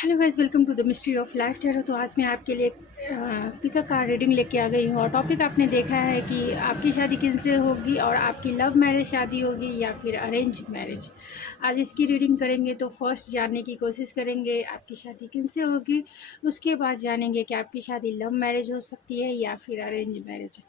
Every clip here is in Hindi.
Hello guys, welcome to the mystery of life tarot. तो आज मैं आपके लिए पिका कार्ड रीडिंग लेके आ गई हूँ और टॉपिक आपने देखा है कि आपकी शादी किनसे होगी और आपकी लव मैरिज शादी होगी या फिर अरेंज मैरिज। आज इसकी रीडिंग करेंगे तो फर्स्ट जानने की कोशिश करेंगे आपकी शादी किनसे होगी, उसके बाद जानेंगे कि आपकी शादी लव मैरिज हो सकती है या फिर अरेंज मैरिज।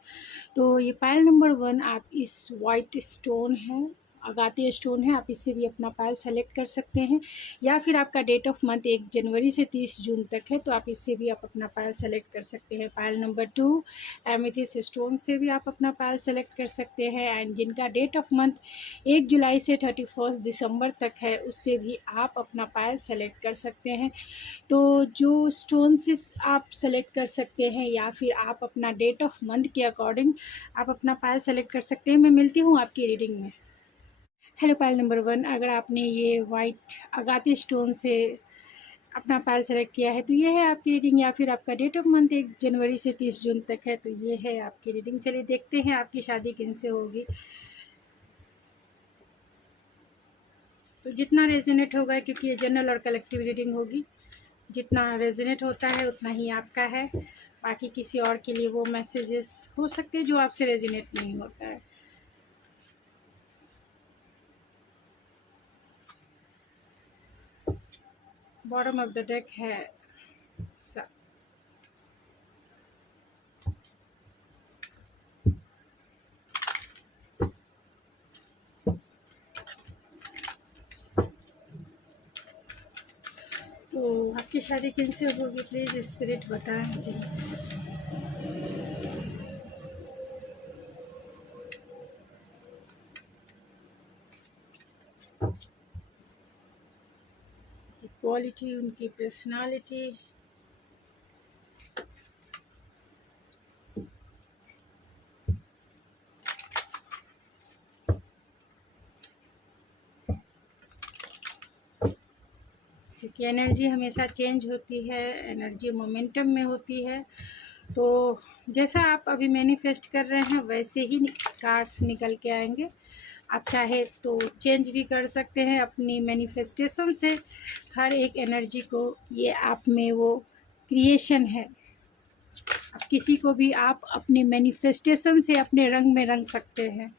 तो ये पायल नंबर 1 आप इस वाइट स्टोन है, अगाती स्टोन है, आप इससे भी अपना पायल सेलेक्ट कर सकते हैं या फिर आपका डेट ऑफ मंथ 1 जनवरी से 30 जून तक है तो आप इससे भी आप अपना पायल सेलेक्ट कर सकते हैं। पायल नंबर 2 एमेथिस्ट स्टोन से भी आप अपना पायल सेलेक्ट कर सकते हैं एंड जिनका डेट ऑफ मंथ 1 जुलाई से 31 दिसंबर तक है उससे भी आप अपना पायल सेलेक्ट कर सकते हैं। तो जो स्टोन से आप सेलेक्ट कर सकते हैं या फिर आप अपना डेट ऑफ मंथ के अकॉर्डिंग आप अपना पायल सेलेक्ट कर सकते हैं। मैं मिलती हूँ आपकी रीडिंग में। हेलो पायल नंबर 1, अगर आपने ये वाइट अगाती स्टोन से अपना पायल सेलेक्ट किया है तो ये है आपकी रीडिंग या फिर आपका डेट ऑफ मंथ 1 जनवरी से 30 जून तक है तो ये है आपकी रीडिंग। चलिए देखते हैं आपकी शादी किनसे होगी। तो जितना रेजोनेट होगा, क्योंकि ये जनरल और कलेक्टिव रीडिंग होगी, जितना रेजोनेट होता है उतना ही आपका है। बाकी किसी और के लिए वो मैसेजेस हो सकते हैं जो आपसे रेजोनेट नहीं होता है। बॉटम ऑफ द डेक है सब। तो आपकी शादी किनसे होगी, प्लीज़ स्पिरिट बताएं मुझे। क्वालिटी, उनकी पर्सनालिटी, क्योंकि एनर्जी हमेशा चेंज होती है, एनर्जी मोमेंटम में होती है। तो जैसा आप अभी मैनिफेस्ट कर रहे हैं वैसे ही कार्ड्स निकल के आएंगे। आप चाहे तो चेंज भी कर सकते हैं अपनी मैनिफेस्टेशन से हर एक एनर्जी को। ये आप में वो क्रिएशन है। अब किसी को भी आप अपने मैनिफेस्टेशन से अपने रंग में रंग सकते हैं।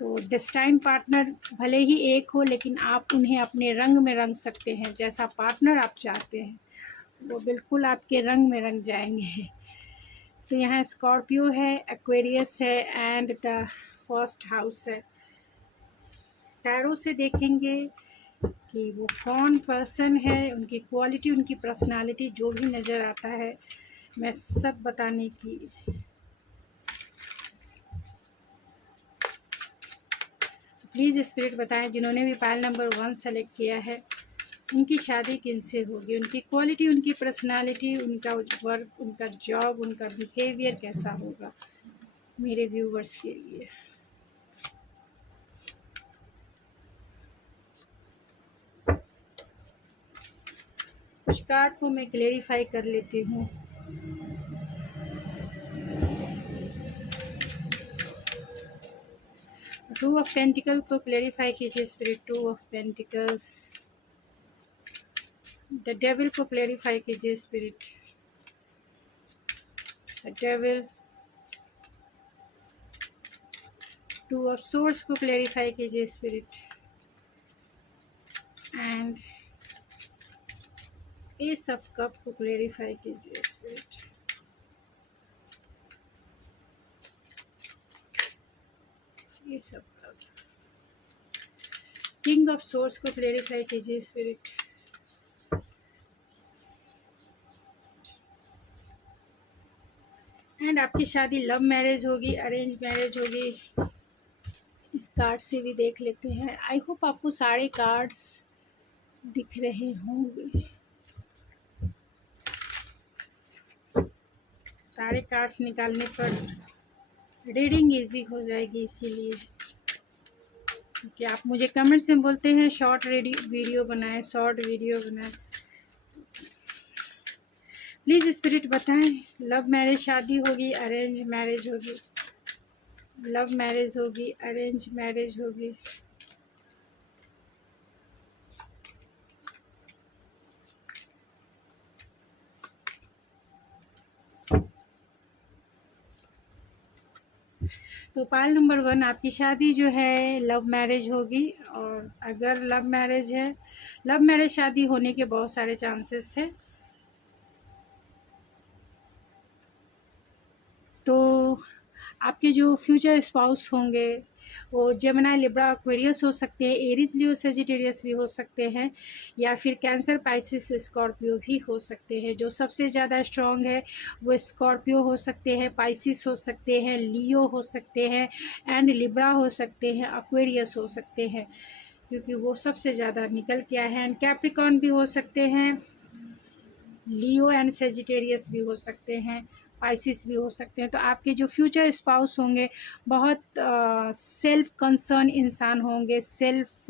तो डेस्टाइन पार्टनर भले ही एक हो लेकिन आप उन्हें अपने रंग में रंग सकते हैं। जैसा पार्टनर आप चाहते हैं वो बिल्कुल आपके रंग में रंग जाएंगे। तो यहाँ स्कॉर्पियो है, एक्वेरियस है एंड द फर्स्ट हाउस है। टैरो से देखेंगे कि वो कौन पर्सन है, उनकी क्वालिटी, उनकी पर्सनालिटी जो भी नज़र आता है मैं सब बताने की। प्लीज़ स्पिरिट बताएं जिन्होंने भी पायल नंबर 1 सेलेक्ट किया है उनकी शादी किनसे होगी, उनकी क्वालिटी, उनकी पर्सनालिटी, उनका वर्क, उनका जॉब, उनका बिहेवियर कैसा होगा मेरे व्यूवर्स के लिए। कुछ कार्ड को मैं क्लेरिफाई कर लेती हूँ। टू ऑफ पेंटिकल को क्लेरिफाई कीजिए spirit. Two of pentacles. The devil को क्लेरिफाई कीजिए spirit. The devil. Two of source को क्लेरिफाई कीजिए spirit and S of cup को क्लेरिफाई कीजिए spirit. S of cup. King of source को क्लेरिफाई कीजिए स्पिरिट। एंड आपकी शादी लव मैरिज होगी, अरेंज मैरिज होगी, इस कार्ड से भी देख लेते हैं। आई होप आपको सारे कार्ड्स दिख रहे होंगे। सारे कार्ड्स निकालने पर रीडिंग इजी हो जाएगी, इसीलिए कि आप मुझे कमेंट्स में बोलते हैं शॉर्ट वीडियो बनाएं, शॉर्ट वीडियो बनाएं। प्लीज़ स्पिरिट बताएं लव मैरिज शादी होगी, अरेंज मैरिज होगी, लव मैरिज होगी, अरेंज मैरिज होगी। तो पाल नंबर 1, आपकी शादी जो है लव मैरिज होगी। और अगर लव मैरिज है, लव मैरिज शादी होने के बहुत सारे चांसेस है। तो आपके जो फ्यूचर स्पाउस होंगे वो जेमिनी, लिब्रा, एक्वेरियस हो सकते हैं, एरीज, लियो, सेजिटेरियस भी हो सकते हैं, या फिर कैंसर, पाइसिस, स्कॉर्पियो भी हो सकते हैं। जो सबसे ज़्यादा स्ट्रॉन्ग है वो स्कॉर्पियो हो सकते हैं, पाइसिस हो सकते हैं, लियो हो सकते हैं, एंड लिब्रा हो सकते हैं, एक्वेरियस हो सकते हैं, क्योंकि वो सबसे ज़्यादा निकल के आए हैं। एंड कैप्रिकॉर्न भी हो सकते हैं, लियो एंड सेजिटेरियस भी हो सकते हैं, पाइसिस भी हो सकते हैं। तो आपके जो फ्यूचर स्पाउस होंगे बहुत सेल्फ कंसर्न इंसान होंगे, सेल्फ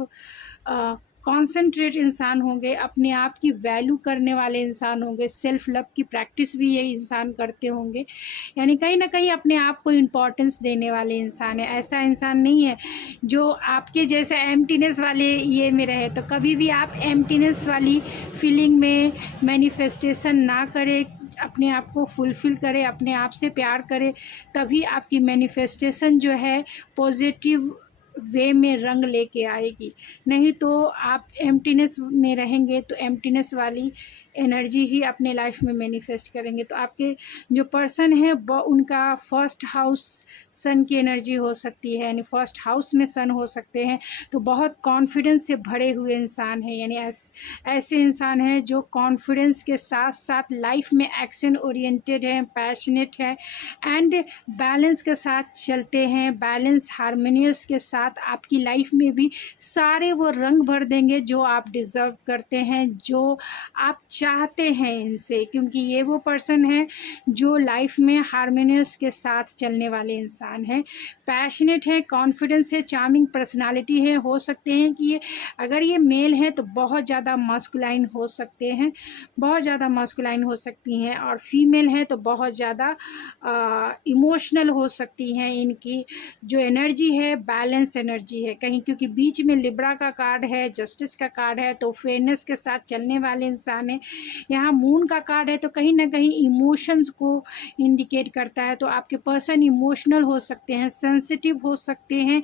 कॉन्सेंट्रेट इंसान होंगे, अपने आप की वैल्यू करने वाले इंसान होंगे, सेल्फ लव की प्रैक्टिस भी ये इंसान करते होंगे, यानी कहीं ना कहीं अपने आप को इम्पोर्टेंस देने वाले इंसान है। ऐसा इंसान नहीं है जो आपके जैसे एम्प्टीनेस वाले ये में रहे। तो कभी भी आप एम्प्टीनेस वाली फीलिंग में मैनिफेस्टेशन ना करें, अपने आप को फुलफ़िल करें, अपने आप से प्यार करें, तभी आपकी मैनिफेस्टेशन जो है पॉजिटिव वे में रंग लेके आएगी। नहीं तो आप एम्प्टीनेस में रहेंगे तो एम्प्टीनेस वाली एनर्जी ही अपने लाइफ में मैनिफेस्ट करेंगे। तो आपके जो पर्सन है वो उनका फर्स्ट हाउस सन की एनर्जी हो सकती है, यानी फर्स्ट हाउस में सन हो सकते हैं। तो बहुत कॉन्फिडेंस से भरे हुए इंसान हैं, यानी ऐसे इंसान हैं जो कॉन्फिडेंस के साथ साथ लाइफ में एक्शन ओरिएंटेड हैं, पैशनेट है, एंड बैलेंस के साथ चलते हैं। बैलेंस हारमोनियस के साथ आपकी लाइफ में भी सारे वो रंग भर देंगे जो आप डिज़र्व करते हैं, जो आप चाहते हैं इनसे, क्योंकि ये वो पर्सन है जो लाइफ में हारमोनियस के साथ चलने वाले इंसान हैं, पैशनेट है, कॉन्फिडेंस है, चार्मिंग पर्सनालिटी है। हो सकते हैं कि ये अगर ये मेल है तो बहुत ज़्यादा मस्कुलाइन हो सकते हैं, बहुत ज़्यादा मस्कुलाइन हो सकती हैं, और फीमेल है तो बहुत ज़्यादा इमोशनल हो सकती हैं। इनकी जो एनर्जी है बैलेंस एनर्जी है कहीं, क्योंकि बीच में लिब्रा का कार्ड है, जस्टिस का कार्ड है, तो फेयरनेस के साथ चलने वाले इंसान है। यहाँ मून का कार्ड है तो कहीं ना कहीं इमोशंस को इंडिकेट करता है। तो आपके पर्सन इमोशनल हो सकते हैं, सेंसिटिव हो सकते हैं,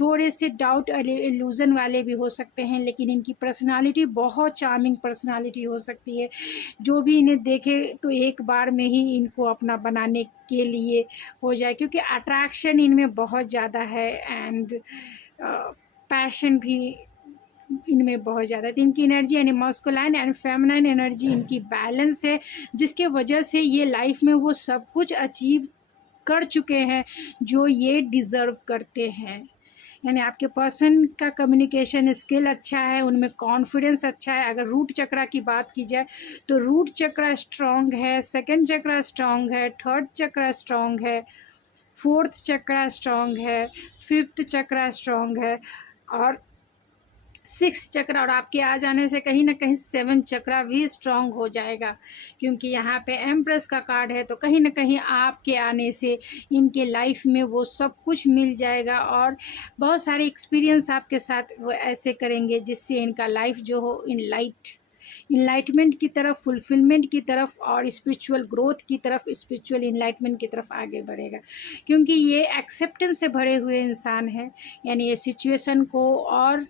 थोड़े से डाउट इल्यूज़न वाले भी हो सकते हैं, लेकिन इनकी पर्सनालिटी बहुत चार्मिंग पर्सनालिटी हो सकती है। जो भी इन्हें देखे तो एक बार में ही इनको अपना बनाने के लिए हो जाए, क्योंकि अट्रैक्शन इनमें बहुत ज़्यादा है, एंड पैशन भी इनमें बहुत ज़्यादा है। तो इनकी एनर्जी यानी मस्कुलाइन एंड फेमिनाइन एनर्जी इनकी बैलेंस है, जिसके वजह से ये लाइफ में वो सब कुछ अचीव कर चुके हैं जो ये डिज़र्व करते हैं। यानी आपके पर्सन का कम्युनिकेशन स्किल अच्छा है, उनमें कॉन्फिडेंस अच्छा है। अगर रूट चक्रा की बात की जाए तो रूट चक्रा स्ट्रॉन्ग है, सेकंड चक्रा स्ट्रॉन्ग है, थर्ड चक्रा स्ट्रॉन्ग है, फोर्थ चक्रा स्ट्रॉन्ग है, फिफ्थ चक्रा स्ट्रॉन्ग है, और सिक्स चक्रा, और आपके आ जाने से कहीं ना कहीं सेवन चक्रा भी स्ट्रांग हो जाएगा, क्योंकि यहाँ पे एम्प्रेस का कार्ड है। तो कहीं ना कहीं आपके आने से इनके लाइफ में वो सब कुछ मिल जाएगा, और बहुत सारे एक्सपीरियंस आपके साथ वो ऐसे करेंगे जिससे इनका लाइफ जो हो इनलाइटमेंट की तरफ, फुलफिलमेंट की तरफ, और स्पिरिचुअल ग्रोथ की तरफ, स्पिरिचुअल इनलाइटमेंट की तरफ आगे बढ़ेगा, क्योंकि ये एक्सेप्टेंस से भरे हुए इंसान है। यानी ये सिचुएशन को और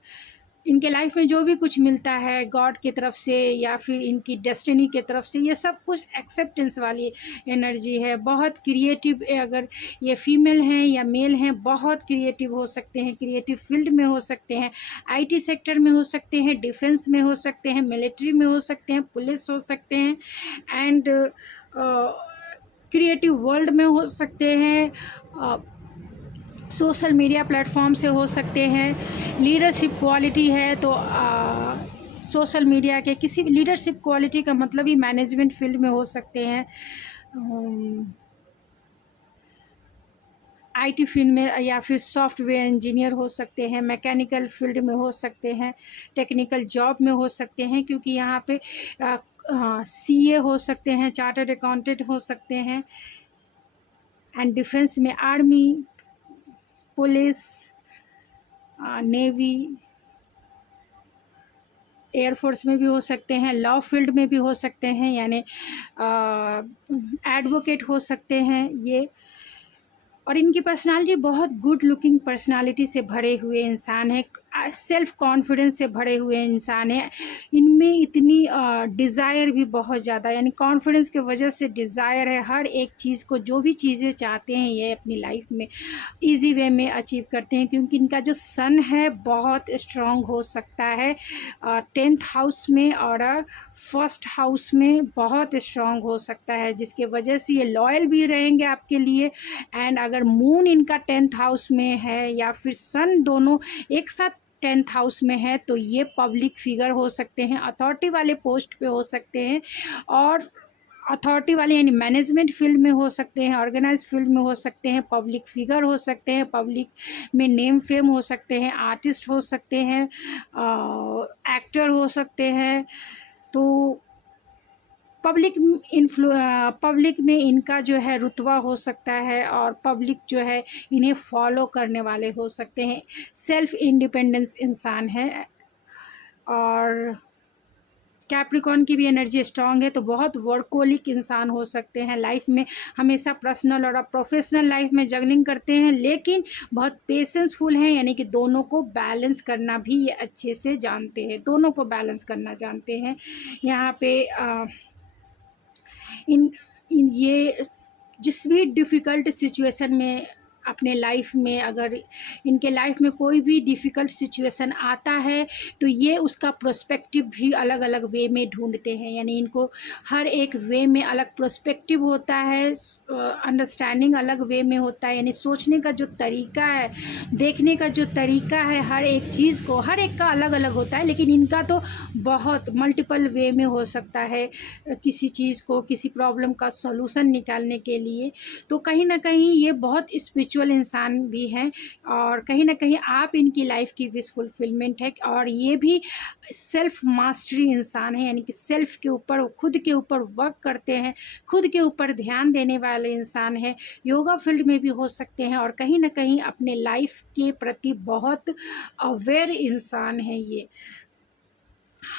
इनके लाइफ में जो भी कुछ मिलता है गॉड की तरफ से या फिर इनकी डेस्टिनी की तरफ से, ये सब कुछ एक्सेप्टेंस वाली एनर्जी है। बहुत क्रिएटिव, अगर ये फीमेल हैं या मेल हैं, बहुत क्रिएटिव हो सकते हैं, क्रिएटिव फील्ड में हो सकते हैं, आईटी सेक्टर में हो सकते हैं, डिफेंस में हो सकते हैं, मिलिट्री में हो सकते हैं, पुलिस हो सकते हैं, एंड क्रिएटिव वर्ल्ड में हो सकते हैं, सोशल मीडिया प्लेटफॉर्म से हो सकते हैं। लीडरशिप क्वालिटी है तो सोशल मीडिया के किसी भी लीडरशिप क्वालिटी का मतलब ही मैनेजमेंट फील्ड में हो सकते हैं, आईटी फील्ड में, या फिर सॉफ्टवेयर इंजीनियर हो सकते हैं, मैकेनिकल फील्ड में हो सकते हैं, टेक्निकल जॉब में हो सकते हैं, क्योंकि यहाँ पे सीए हो सकते हैं, चार्टर्ड अकाउंटेंट हो सकते हैं, एंड डिफेंस में आर्मी, पुलिस, नेवी, एयरफोर्स में भी हो सकते हैं, लॉ फील्ड में भी हो सकते हैं, यानी एडवोकेट हो सकते हैं ये, और इनकी पर्सनालिटी बहुत गुड लुकिंग पर्सनालिटी से भरे हुए इंसान है, सेल्फ कॉन्फिडेंस से भरे हुए इंसान है। इनमें इतनी डिज़ायर भी बहुत ज़्यादा, यानी कॉन्फिडेंस की वजह से डिज़ायर है, हर एक चीज़ को, जो भी चीज़ें चाहते हैं ये अपनी लाइफ में इजी वे में अचीव करते हैं, क्योंकि इनका जो सन है बहुत स्ट्रांग हो सकता है 10th हाउस में और 1st हाउस में बहुत स्ट्रांग हो सकता है, जिसके वजह से ये लॉयल भी रहेंगे आपके लिए। एंड अगर मून इनका 10th हाउस में है या फिर सन दोनों एक साथ 10th हाउस में है तो ये पब्लिक फिगर हो सकते हैं, अथॉरिटी वाले पोस्ट पे हो सकते हैं, और अथॉरिटी वाले यानी मैनेजमेंट फील्ड में हो सकते हैं, ऑर्गेनाइज फील्ड में हो सकते हैं, पब्लिक फिगर हो सकते हैं, पब्लिक में नेम फेम हो सकते हैं, आर्टिस्ट हो सकते हैं, एक्टर हो सकते हैं। तो पब्लिक में इनका जो है रुतबा हो सकता है और पब्लिक जो है इन्हें फॉलो करने वाले हो सकते हैं। सेल्फ इंडिपेंडेंस इंसान है और कैप्रिकॉर्न की भी एनर्जी स्ट्रांग है, तो बहुत वर्कोलिक इंसान हो सकते हैं, लाइफ में हमेशा पर्सनल और प्रोफेशनल लाइफ में जगलिंग करते हैं, लेकिन बहुत पेशेंसफुल हैं, यानी कि दोनों को बैलेंस करना भी ये अच्छे से जानते हैं, दोनों को बैलेंस करना जानते हैं। यहाँ पे ये जिस भी डिफ़िकल्ट सिचुएशन में अपने लाइफ में, अगर इनके लाइफ में कोई भी डिफ़िकल्ट सिचुएशन आता है तो ये उसका प्रोस्पेक्टिव भी अलग अलग वे में ढूंढते हैं, यानी इनको हर एक वे में अलग प्रोस्पेक्टिव होता है, अंडरस्टैंडिंग अलग वे में होता है, यानी सोचने का जो तरीका है, देखने का जो तरीका है, हर एक चीज़ को हर एक का अलग अलग होता है, लेकिन इनका तो बहुत मल्टीपल वे में हो सकता है किसी चीज़ को, किसी प्रॉब्लम का सॉल्यूशन निकालने के लिए। तो कहीं ना कहीं ये बहुत स्पिरिचुअल इंसान भी हैं और कहीं ना कहीं आप इनकी लाइफ की विश फुलफिलमेंट है, और ये भी सेल्फ मास्टरी इंसान है, यानी कि सेल्फ के ऊपर, खुद के ऊपर वर्क करते हैं, खुद के ऊपर ध्यान देने वाले इंसान है, योगा फील्ड में भी हो सकते हैं, और कहीं ना कहीं अपने लाइफ के प्रति बहुत अवेयर इंसान है। ये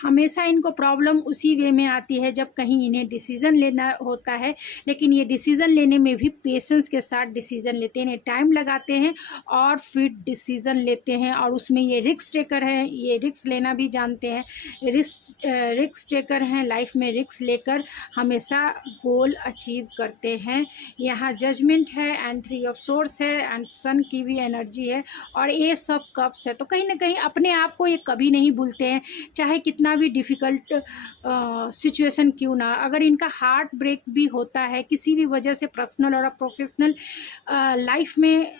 हमेशा इनको प्रॉब्लम उसी वे में आती है जब कहीं इन्हें डिसीज़न लेना होता है, लेकिन ये डिसीज़न लेने में भी पेशेंस के साथ डिसीज़न लेते हैं, टाइम लगाते हैं और फिर डिसीज़न लेते हैं, और उसमें ये रिस्क टेकर हैं, ये रिस्क लेना भी जानते हैं, रिस्क टेकर हैं, लाइफ में रिस्क लेकर हमेशा गोल अचीव करते हैं। यहाँ जजमेंट है एंड 3 ऑफ सोर्स है एंड सन की भी एनर्जी है और ये सब कप्स है, तो कहीं ना कहीं अपने आप को ये कभी नहीं भूलते हैं, चाहे कितना भी डिफ़िकल्ट सिचुएशन क्यों ना। अगर इनका हार्ट ब्रेक भी होता है किसी भी वजह से, पर्सनल और प्रोफेशनल लाइफ में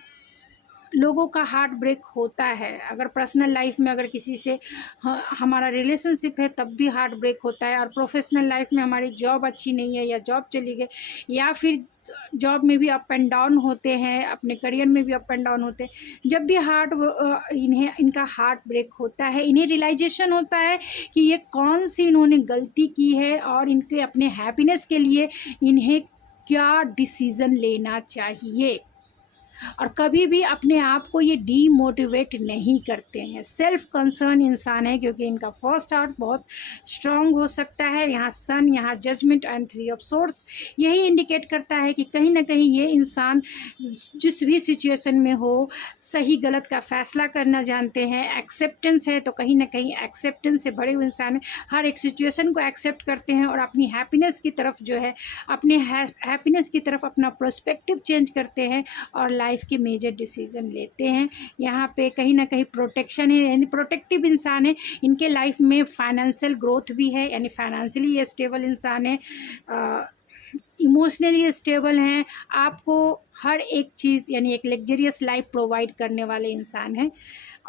लोगों का हार्ट ब्रेक होता है, अगर पर्सनल लाइफ में अगर किसी से हमारा रिलेशनशिप है तब भी हार्ट ब्रेक होता है, और प्रोफेशनल लाइफ में हमारी जॉब अच्छी नहीं है या जॉब चली गई, या फिर जॉब में भी अप एंड डाउन होते हैं, अपने करियर में भी अप एंड डाउन होते हैं। जब भी इनका हार्ट ब्रेक होता है, इन्हें रियलाइजेशन होता है कि ये कौन सी इन्होंने गलती की है और इनके अपने हैप्पीनेस के लिए इन्हें क्या डिसीज़न लेना चाहिए, और कभी भी अपने आप को ये डीमोटिवेट नहीं करते हैं। सेल्फ कंसर्न इंसान है क्योंकि इनका फर्स्ट हाउस बहुत स्ट्रांग हो सकता है। यहाँ सन, यहाँ जजमेंट एंड 3 ऑफ सोर्स यही इंडिकेट करता है कि कहीं ना कहीं ये इंसान जिस भी सिचुएशन में हो सही गलत का फैसला करना जानते हैं। एक्सेप्टेंस है तो कहीं ना कहीं एक्सेप्टेंस से बड़े हुए इंसान है, हर एक सिचुएशन को एक्सेप्ट करते हैं और अपनी हैप्पीनेस की तरफ जो है, अपने हैप्पीनेस की तरफ अपना पर्सपेक्टिव चेंज करते हैं और लाइफ के मेजर डिसीजन लेते हैं। यहाँ पे कहीं ना कहीं प्रोटेक्शन है, यानी प्रोटेक्टिव इंसान है। इनके लाइफ में फाइनेंशियल ग्रोथ भी है, यानी फाइनेंशियली ये स्टेबल इंसान है, इमोशनली स्टेबल हैं, आपको हर एक चीज़ यानी एक लग्जरियस लाइफ प्रोवाइड करने वाले इंसान हैं।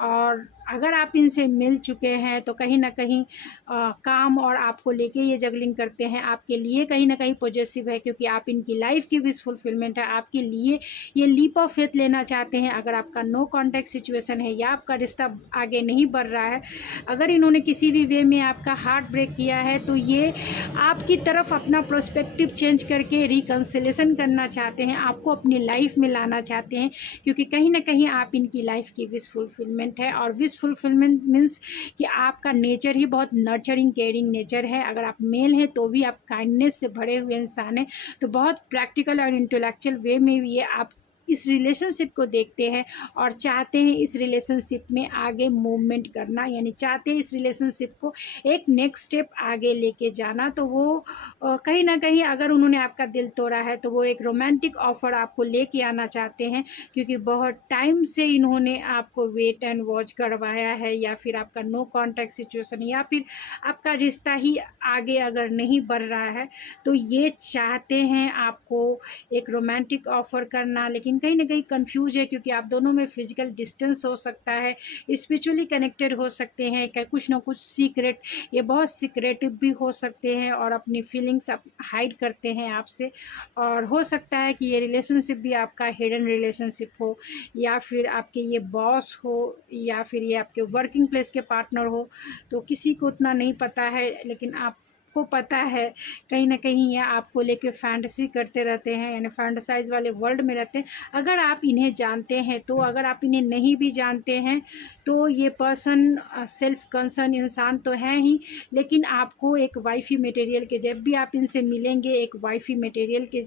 और अगर आप इनसे मिल चुके हैं तो कहीं ना कहीं काम और आपको लेके ये जगलिंग करते हैं, आपके लिए कहीं ना कहीं पॉजिटिव है क्योंकि आप इनकी लाइफ की विश फुलफिलमेंट है, आपके लिए ये लीप ऑफ फेथ लेना चाहते हैं। अगर आपका नो कॉन्टैक्ट सिचुएशन है या आपका रिश्ता आगे नहीं बढ़ रहा है, अगर इन्होंने किसी भी वे में आपका हार्ट ब्रेक किया है तो ये आपकी तरफ अपना प्रोस्पेक्टिव चेंज करके रिकन्सिलेशन करना चाहते हैं, आपको अपनी लाइफ में लाना चाहते हैं, क्योंकि कहीं ना कहीं आप इनकी लाइफ की विश फुलफिलमेंट है। और विश फुलफिलमेंट मीन्स कि आपका नेचर ही बहुत नर्चरिंग केयरिंग नेचर है। अगर आप मेल हैं तो भी आप काइंडनेस से भरे हुए इंसान हैं, तो बहुत प्रैक्टिकल और इंटेलेक्चुअल वे में भी ये आप इस रिलेशनशिप को देखते हैं और चाहते हैं इस रिलेशनशिप में आगे मूवमेंट करना, यानी चाहते हैं इस रिलेशनशिप को एक नेक्स्ट स्टेप आगे लेके जाना। तो वो कहीं ना कहीं अगर उन्होंने आपका दिल तोड़ा है तो वो एक रोमांटिक ऑफ़र आपको लेके आना चाहते हैं, क्योंकि बहुत टाइम से इन्होंने आपको वेट एंड वॉच करवाया है, या फिर आपका नो कॉन्टैक्ट सिचुएशन, या फिर आपका रिश्ता ही आगे अगर नहीं बढ़ रहा है तो ये चाहते हैं आपको एक रोमांटिक ऑफ़र करना। लेकिन कहीं ना कहीं कंफ्यूज है, क्योंकि आप दोनों में फिजिकल डिस्टेंस हो सकता है, स्पिरिचुअली कनेक्टेड हो सकते हैं, क्या कुछ ना कुछ सीक्रेट, ये बहुत सीक्रेटिव भी हो सकते हैं और अपनी फीलिंग्स आप हाइड करते हैं आपसे। और हो सकता है कि ये रिलेशनशिप भी आपका हिडन रिलेशनशिप हो, या फिर आपके ये बॉस हो, या फिर ये आपके वर्किंग प्लेस के पार्टनर हो। तो किसी को उतना नहीं पता है, लेकिन आपको पता है कहीं ना कहीं ये आपको लेके फैंटेसी करते रहते हैं, यानी फैंटेसाइज वाले वर्ल्ड में रहते हैं। अगर आप इन्हें जानते हैं तो, अगर आप इन्हें नहीं भी जानते हैं तो ये पर्सन सेल्फ कंसर्न इंसान तो है ही, लेकिन आपको एक वाइफी मटेरियल के, जब भी आप इनसे मिलेंगे एक वाइफी मटेरियल के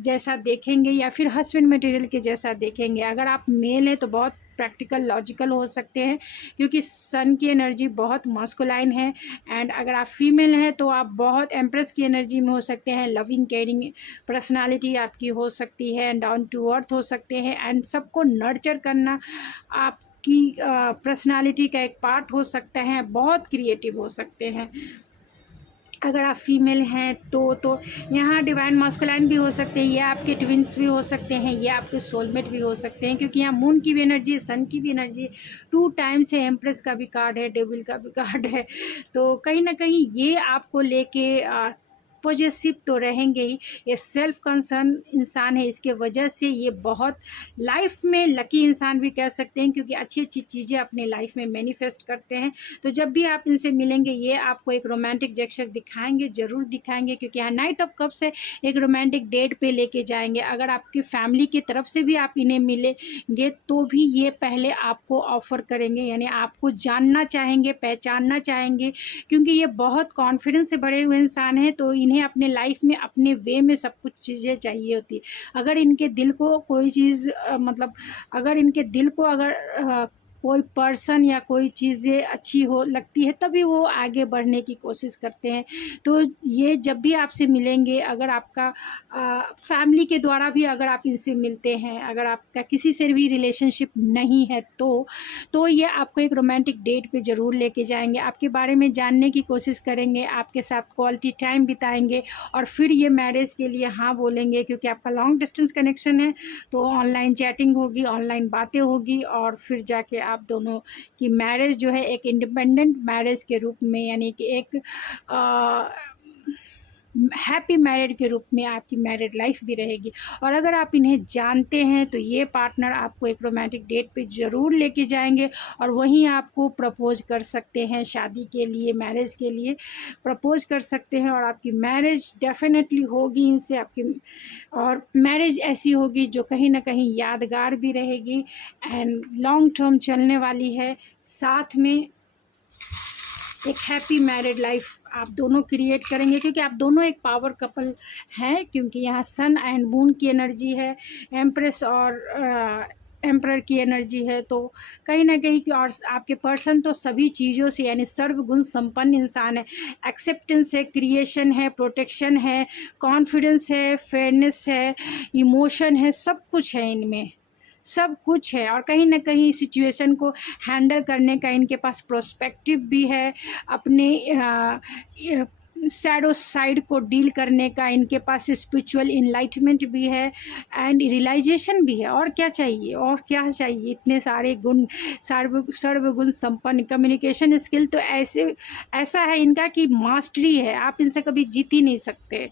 जैसा देखेंगे, या फिर हस्बैंड मटेरियल के जैसा देखेंगे। अगर आप मेल हैं तो बहुत प्रैक्टिकल लॉजिकल हो सकते हैं, क्योंकि सन की एनर्जी बहुत मस्कुलाइन है। एंड अगर आप फीमेल हैं तो आप बहुत एम्प्रेस की एनर्जी में हो सकते हैं, लविंग केयरिंग पर्सनालिटी आपकी हो सकती है, एंड डाउन टू अर्थ हो सकते हैं, एंड सबको नर्चर करना आपकी पर्सनालिटी का एक पार्ट हो सकता है, बहुत क्रिएटिव हो सकते हैं। अगर आप फीमेल हैं तो यहाँ डिवाइन मस्कुलाइन भी हो सकते हैं, ये आपके ट्विंस भी हो सकते हैं, ये आपके सोलमेट भी हो सकते हैं, क्योंकि यहाँ मून की भी एनर्जी है, सन की भी एनर्जी है, 2 टाइम्स है, एम्प्रेस का भी कार्ड है, डेविल का भी कार्ड है। तो कहीं ना कहीं ये आपको लेके पॉजिटिव तो रहेंगे ही। ये सेल्फ कंसर्न इंसान है, इसके वजह से ये बहुत लाइफ में लकी इंसान भी कह सकते हैं, क्योंकि अच्छी अच्छी चीज़ें अपने लाइफ में मैनिफेस्ट करते हैं। तो जब भी आप इनसे मिलेंगे ये आपको एक रोमांटिक जेस्चर दिखाएंगे, ज़रूर दिखाएंगे, क्योंकि यहाँ नाइट ऑफ कप्स है, एक रोमांटिक डेट पे लेके जाएंगे। अगर आपकी फैमिली की तरफ से भी आप इन्हें मिलेंगे तो भी ये पहले आपको ऑफ़र करेंगे, यानी आपको जानना चाहेंगे, पहचानना चाहेंगे, क्योंकि ये बहुत कॉन्फिडेंस से बड़े हुए इंसान हैं। तो इन्हें अपने लाइफ में अपने वे में सब कुछ चीज़ें चाहिए होती है। अगर इनके दिल को कोई चीज़ मतलब अगर इनके दिल को अगर कोई पर्सन या कोई चीज़ें अच्छी हो लगती है तभी वो आगे बढ़ने की कोशिश करते हैं। तो ये जब भी आपसे मिलेंगे, अगर आपका फैमिली के द्वारा भी अगर आप इनसे मिलते हैं, अगर आपका किसी से भी रिलेशनशिप नहीं है तो ये आपको एक रोमांटिक डेट पे ज़रूर लेके जाएंगे, आपके बारे में जानने की कोशिश करेंगे, आपके साथ क्वालिटी टाइम बिताएंगे, और फिर ये मैरिज के लिए हाँ बोलेंगे, क्योंकि आपका लॉन्ग डिस्टेंस कनेक्शन है। तो ऑनलाइन चैटिंग होगी, ऑनलाइन बातें होगी, और फिर जाके आप दोनों की मैरिज जो है एक इंडिपेंडेंट मैरिज के रूप में, यानी कि एक हैप्पी मैरिड के रूप में आपकी मैरिड लाइफ भी रहेगी। और अगर आप इन्हें जानते हैं तो ये पार्टनर आपको एक रोमांटिक डेट पे ज़रूर लेके जाएंगे, और वहीं आपको प्रपोज कर सकते हैं, शादी के लिए, मैरिज के लिए प्रपोज कर सकते हैं, और आपकी मैरिज डेफिनेटली होगी इनसे आपकी। और मैरिज ऐसी होगी जो कहीं ना कहीं यादगार भी रहेगी एंड लॉन्ग टर्म चलने वाली है। साथ में एक हैप्पी मैरिड लाइफ आप दोनों क्रिएट करेंगे, क्योंकि आप दोनों एक पावर कपल हैं, क्योंकि यहाँ सन एंड मून की एनर्जी है, एम्प्रेस और एम्परर की एनर्जी है। तो कहीं ना कहीं और आपके पर्सन तो सभी चीज़ों से यानी सर्वगुण संपन्न इंसान है। एक्सेप्टेंस है, क्रिएशन है, प्रोटेक्शन है, कॉन्फिडेंस है, फेयरनेस है, इमोशन है, सब कुछ है इनमें, सब कुछ है। और कहीं ना कहीं सिचुएशन को हैंडल करने का इनके पास प्रोस्पेक्टिव भी है, अपने शैडो साइड को डील करने का इनके पास स्पिरिचुअल इनलाइटमेंट भी है एंड रियलाइजेशन भी है। और क्या चाहिए, और क्या चाहिए, इतने सारे गुण, सर्वगुण संपन्न। कम्युनिकेशन स्किल तो ऐसा है इनका कि मास्टरी है, आप इनसे कभी जीत ही नहीं सकते।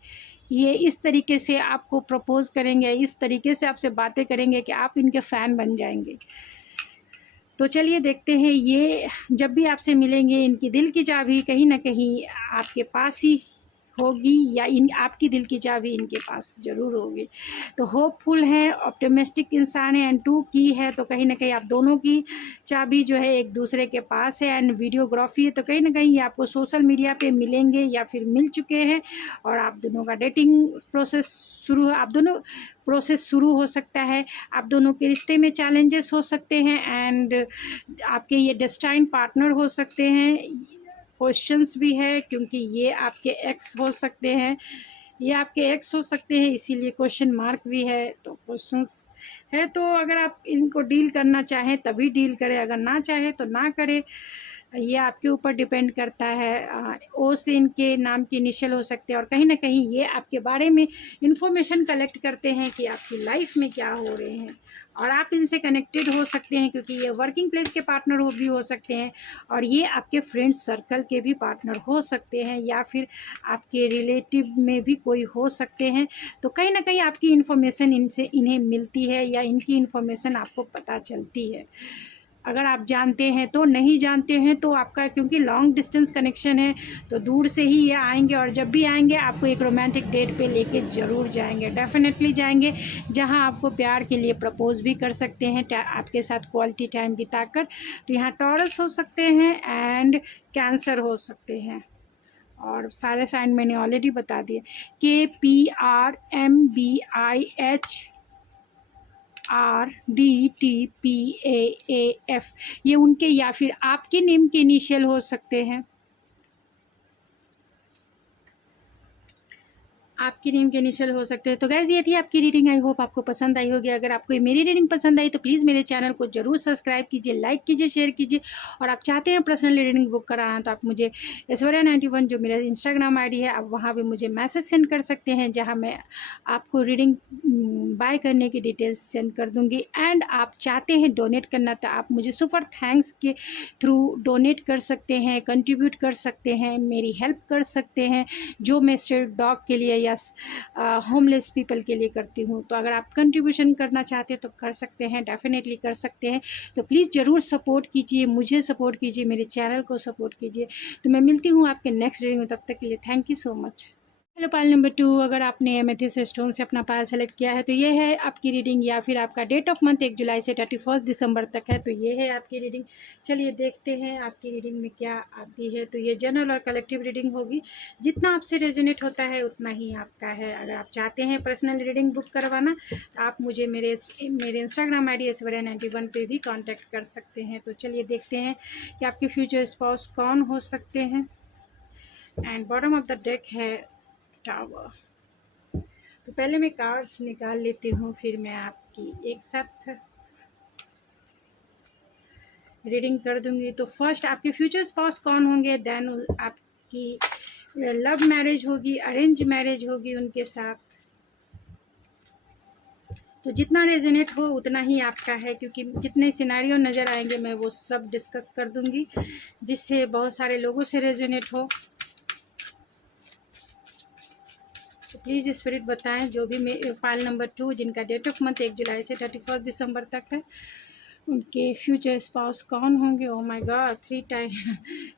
ये इस तरीके से आपको प्रपोज करेंगे, इस तरीके से आपसे बातें करेंगे कि आप इनके फ़ैन बन जाएंगे। तो चलिए देखते हैं, ये जब भी आपसे मिलेंगे इनकी दिल की चाबी कहीं ना कहीं आपके पास ही होगी या इन आपकी दिल की चाबी इनके पास ज़रूर होगी। तो होपफुल है, ऑप्टिमिस्टिक इंसान है एंड 2 की है, तो कहीं ना कहीं आप दोनों की चाबी जो है एक दूसरे के पास है। एंड वीडियोग्राफी है, तो कहीं ना कहीं ये आपको सोशल मीडिया पे मिलेंगे या फिर मिल चुके हैं और आप दोनों का डेटिंग प्रोसेस शुरू है, आप दोनों प्रोसेस शुरू हो सकता है। आप दोनों के रिश्ते में चैलेंजेस हो सकते हैं एंड आपके ये डेस्टाइन पार्टनर हो सकते हैं। क्वेश्चंस भी है क्योंकि ये आपके एक्स हो सकते हैं, ये आपके एक्स हो सकते हैं, इसीलिए क्वेश्चन मार्क भी है। तो क्वेश्चंस है, तो अगर आप इनको डील करना चाहें तभी डील करें, अगर ना चाहें तो ना करें, ये आपके ऊपर डिपेंड करता है। ओ से इनके नाम की इनिशियल हो सकते हैं और कहीं ना कहीं ये आपके बारे में इंफॉर्मेशन कलेक्ट करते हैं कि आपकी लाइफ में क्या हो रहे हैं और आप इनसे कनेक्टेड हो सकते हैं क्योंकि ये वर्किंग प्लेस के पार्टनर भी हो सकते हैं और ये आपके फ्रेंड्स सर्कल के भी पार्टनर हो सकते हैं या फिर आपके रिलेटिव में भी कोई हो सकते हैं। तो कहीं ना कहीं आपकी इन्फॉर्मेशन इनसे इन्हें मिलती है या इनकी इन्फॉर्मेशन आपको पता चलती है। अगर आप जानते हैं तो, नहीं जानते हैं तो आपका, क्योंकि लॉन्ग डिस्टेंस कनेक्शन है तो दूर से ही ये आएंगे और जब भी आएंगे आपको एक रोमांटिक डेट पे लेके ज़रूर जाएंगे, डेफिनेटली जाएंगे, जहां आपको प्यार के लिए प्रपोज भी कर सकते हैं, आपके साथ क्वालिटी टाइम बिताकर। तो यहाँ टॉरस हो सकते हैं एंड कैंसर हो सकते हैं और सारे साइन मैंने ऑलरेडी बता दिए। KPRMBIHRDTPAAF ये उनके या फिर आपके नेम के इनिशियल हो सकते हैं, आपकी नेम के इनिशियल हो सकते हैं। तो गैस ये थी आपकी रीडिंग, आई होप आपको पसंद आई होगी। अगर आपको मेरी रीडिंग पसंद आई तो प्लीज़ मेरे चैनल को जरूर सब्सक्राइब कीजिए, लाइक कीजिए, शेयर कीजिए और आप चाहते हैं पर्सनल रीडिंग बुक कराना तो आप मुझे ऐश्वर्या91 जो मेरा इंस्टाग्राम आईडी है, आप वहाँ भी मुझे मैसेज सेंड कर सकते हैं जहाँ मैं आपको रीडिंग बाय करने की डिटेल्स सेंड कर दूँगी। एंड आप चाहते हैं डोनेट करना तो आप मुझे सुपर थैंक्स के थ्रू डोनेट कर सकते हैं, कंट्रीब्यूट कर सकते हैं, मेरी हेल्प कर सकते हैं, जो मैं स्ट्रीट डॉग के लिए या होमलेस पीपल के लिए करती हूँ। तो अगर आप कंट्रीब्यूशन करना चाहते हैं तो कर सकते हैं, डेफिनेटली कर सकते हैं। तो प्लीज़ ज़रूर सपोर्ट कीजिए, मुझे सपोर्ट कीजिए, मेरे चैनल को सपोर्ट कीजिए। तो मैं मिलती हूँ आपके नेक्स्ट रीडिंग में, तब तक के लिए thank you so much. Hello pile number 2, अगर आपने एमेथिस्ट स्टोन से अपना पायल सेलेक्ट किया है तो ये है आपकी रीडिंग, या फिर आपका डेट ऑफ मंथ 1 जुलाई से 31 दिसंबर तक है, तो ये है आपकी रीडिंग। चलिए देखते हैं आपकी रीडिंग में क्या आती है। तो ये जनरल और कलेक्टिव रीडिंग होगी, जितना आपसे रेजोनेट होता है उतना ही आपका है। अगर आप चाहते हैं पर्सनल रीडिंग बुक करवाना तो आप मुझे मेरे इंस्टाग्राम आई डी ऐश्वर्या91 पे भी कॉन्टैक्ट कर सकते हैं। तो चलिए देखते हैं कि आपके फ्यूचर स्पाउस कौन हो सकते हैं। And bottom of the deck है टावर। तो पहले मैं कार्ड्स निकाल लेती हूँ, फिर मैं आपकी एक साथ रीडिंग कर दूंगी। तो फर्स्ट आपके फ्यूचर स्पाउस कौन होंगे, देन आपकी लव मैरिज होगी, अरेंज मैरिज होगी उनके साथ। तो जितना रेजोनेट हो उतना ही आपका है, क्योंकि जितने सिनेरियो नज़र आएंगे मैं वो सब डिस्कस कर दूंगी जिससे बहुत सारे लोगों से रेजोनेट हो। तो प्लीज़ स्पिरिट बताएं जो भी फाइल नंबर 2 जिनका डेट ऑफ मंथ 1 जुलाई से 31 दिसंबर तक है, उनके फ्यूचर स्पाउस कौन होंगे। Oh my God, 3 time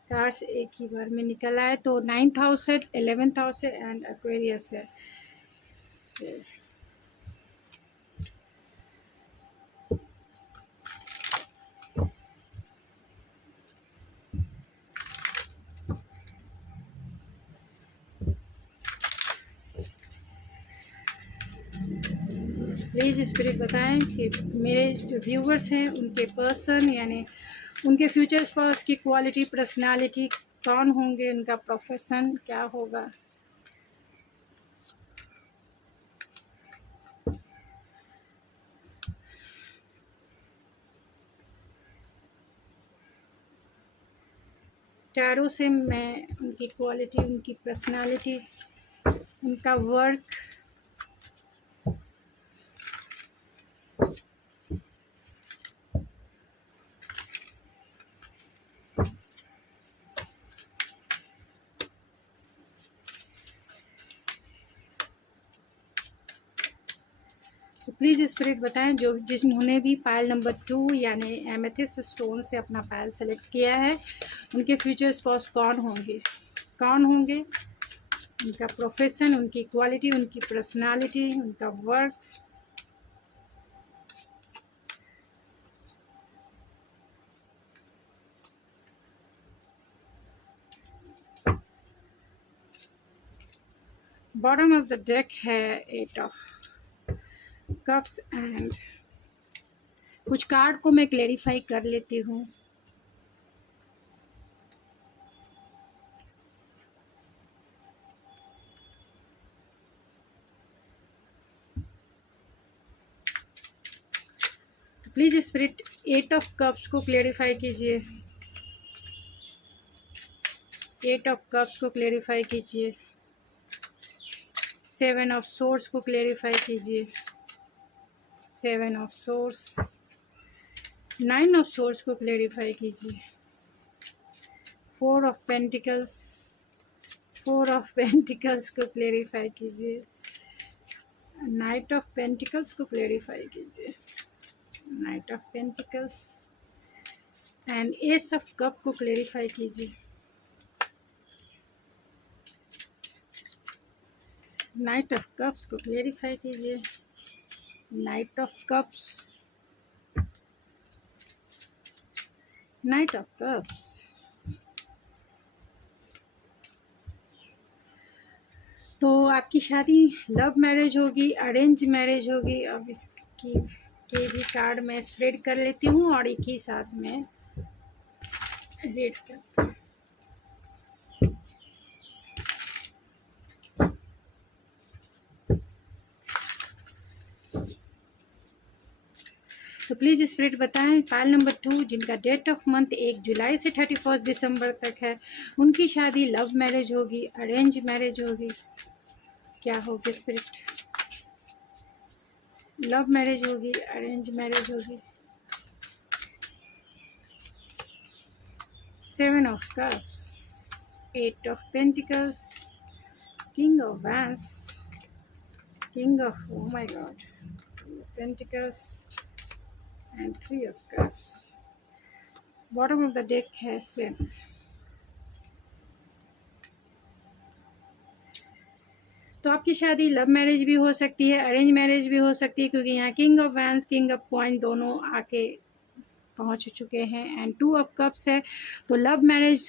cards एक ही बार में निकल आए। तो 9th हाउस है, 11th हाउस है एंड एक्वेरियस है। प्लीज़ स्पिरिट बताएं कि मेरे जो व्यूवर्स हैं उनके पर्सन यानी उनके फ्यूचर स्पाउस की क्वालिटी, पर्सनालिटी कौन होंगे, उनका प्रोफेशन क्या होगा। टैरो से मैं उनकी क्वालिटी, उनकी पर्सनालिटी, उनका वर्क, तो प्लीज़ स्पिरिट बताएं जो जिन्होंने भी पायल नंबर 2 यानी एमेथिस्ट स्टोन से अपना पायल सेलेक्ट किया है, उनके फ्यूचर स्पाउस कौन होंगे, कौन होंगे, उनका प्रोफेशन, उनकी क्वालिटी, उनकी पर्सनालिटी, उनका work, bottom of the deck है 8 ऑफ कप्स एंड कुछ कार्ड को मैं क्लेरिफाई कर लेती हूँ। प्लीज स्पिरिट 8 ऑफ कप्स को क्लेरिफाई कीजिए, 8 ऑफ कप्स को क्लेरिफाई कीजिए, 7 ऑफ सोर्स को क्लेरिफाई कीजिए, 7 ऑफ सोर्स, 9 ऑफ सोर्स को क्लेरिफाई कीजिए, 4 ऑफ पेंटिकल्स, 4 ऑफ पेंटिकल्स को क्लेरिफाई कीजिए, नाइट ऑफ पेंटिकल्स को क्लेरिफाई कीजिए, night of pentacles and S of cup को क्लेरिफाई कीजिए, नाइट ऑफ कप्स को क्लेरिफाई कीजिए, night of cups, night of cups. तो आपकी शादी लव मैरिज होगी, अरेंज मैरिज होगी। अब इसकी के भी कार्ड मैं स्प्रेड कर लेती हूँ और एक ही साथ में रीड कर। तो प्लीज़ स्पिरिट बताएं पाइल नंबर 2 जिनका डेट ऑफ मंथ 1 जुलाई से 31 दिसंबर तक है, उनकी शादी लव मैरिज होगी, अरेंज मैरिज होगी, क्या होगी स्पिरिट? लव मैरिज होगी, अरेंज मैरिज होगी। 7 of cups, 8 of pentacles, king of vents, king of oh my God pentacles and 3 of cups. Bottom of the deck has strength. तो आपकी शादी लव मैरिज भी हो सकती है, अरेंज मैरिज भी हो सकती है, क्योंकि यहाँ king of vents, king of coin दोनों आके पहुँच चुके हैं एंड 2 ऑफ कप्स है। तो लव मैरिज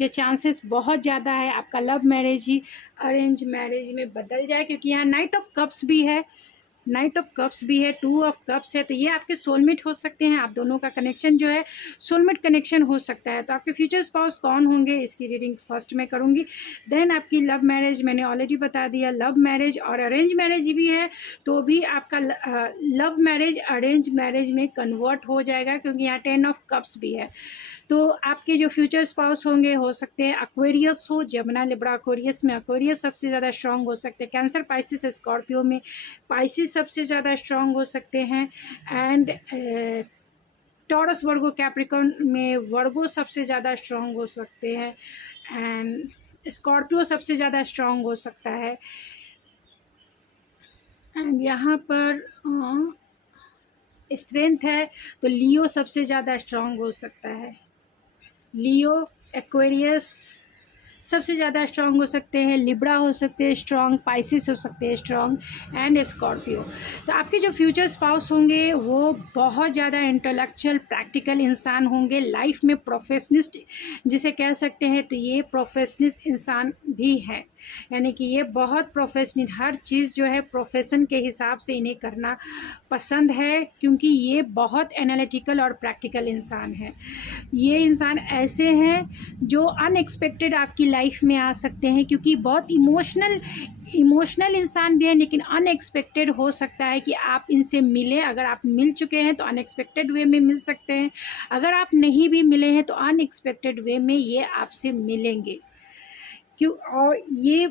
के चांसेस बहुत ज़्यादा है, आपका लव मैरिज ही अरेंज मैरिज में बदल जाए, क्योंकि यहाँ नाइट ऑफ कप्स भी है, नाइट ऑफ कप्स भी है, 2 ऑफ कप्स है। तो ये आपके सोलमेट हो सकते हैं, आप दोनों का कनेक्शन जो है सोलमेट कनेक्शन हो सकता है। तो आपके फ्यूचर स्पाउस कौन होंगे इसकी रीडिंग फर्स्ट में करूँगी, देन आपकी लव मैरिज मैंने ऑलरेडी बता दिया। लव मैरिज और अरेंज मैरिज भी है तो भी आपका लव मैरिज अरेंज मैरिज में कन्वर्ट हो जाएगा, क्योंकि यहाँ 10 ऑफ कप्स भी है। तो आपके जो फ्यूचर स्पाउस होंगे हो सकते हैं एक्वेरियस हो, जमुना लिब्रा एक्वेरियस में एक्वेरियस सबसे ज़्यादा स्ट्रांग हो सकते हैं, कैंसर पाइसिस स्कॉर्पियो में पाइसिस सबसे ज़्यादा स्ट्रांग हो सकते हैं एंड टॉरस वर्गो कैप्रिकॉर्न में वर्गो सबसे ज़्यादा स्ट्रांग हो सकते हैं एंड स्कॉर्पियो सबसे ज़्यादा स्ट्रांग हो सकता है। एंड यहाँ पर स्ट्रेंथ है तो लियो सबसे ज़्यादा स्ट्रांग हो सकता है, लियो एक्वेरियस सबसे ज़्यादा स्ट्रांग हो सकते हैं, लिब्रा हो सकते हैं स्ट्रांग, पाइसिस हो सकते हैं स्ट्रांग एंड स्कॉर्पियो। तो आपके जो फ्यूचर स्पाउस होंगे वो बहुत ज़्यादा इंटेलेक्चुअल प्रैक्टिकल इंसान होंगे, लाइफ में प्रोफेशनिस्ट जिसे कह सकते हैं, तो ये प्रोफेशनिस्ट इंसान भी है, यानी कि ये बहुत प्रोफेशनल, हर चीज़ जो है प्रोफेशन के हिसाब से इन्हें करना पसंद है, क्योंकि ये बहुत एनालिटिकल और प्रैक्टिकल इंसान है। ये इंसान ऐसे हैं जो अनएक्सपेक्टेड आपकी लाइफ में आ सकते हैं, क्योंकि बहुत इमोशनल इंसान भी है, लेकिन अनएक्सपेक्टेड हो सकता है कि आप इनसे मिलें। अगर आप मिल चुके हैं तो अनएक्सपेक्टेड वे में मिल सकते हैं, अगर आप नहीं भी मिले हैं तो अनएक्सपेक्टेड वे में ये आपसे मिलेंगे। क्यों? और ये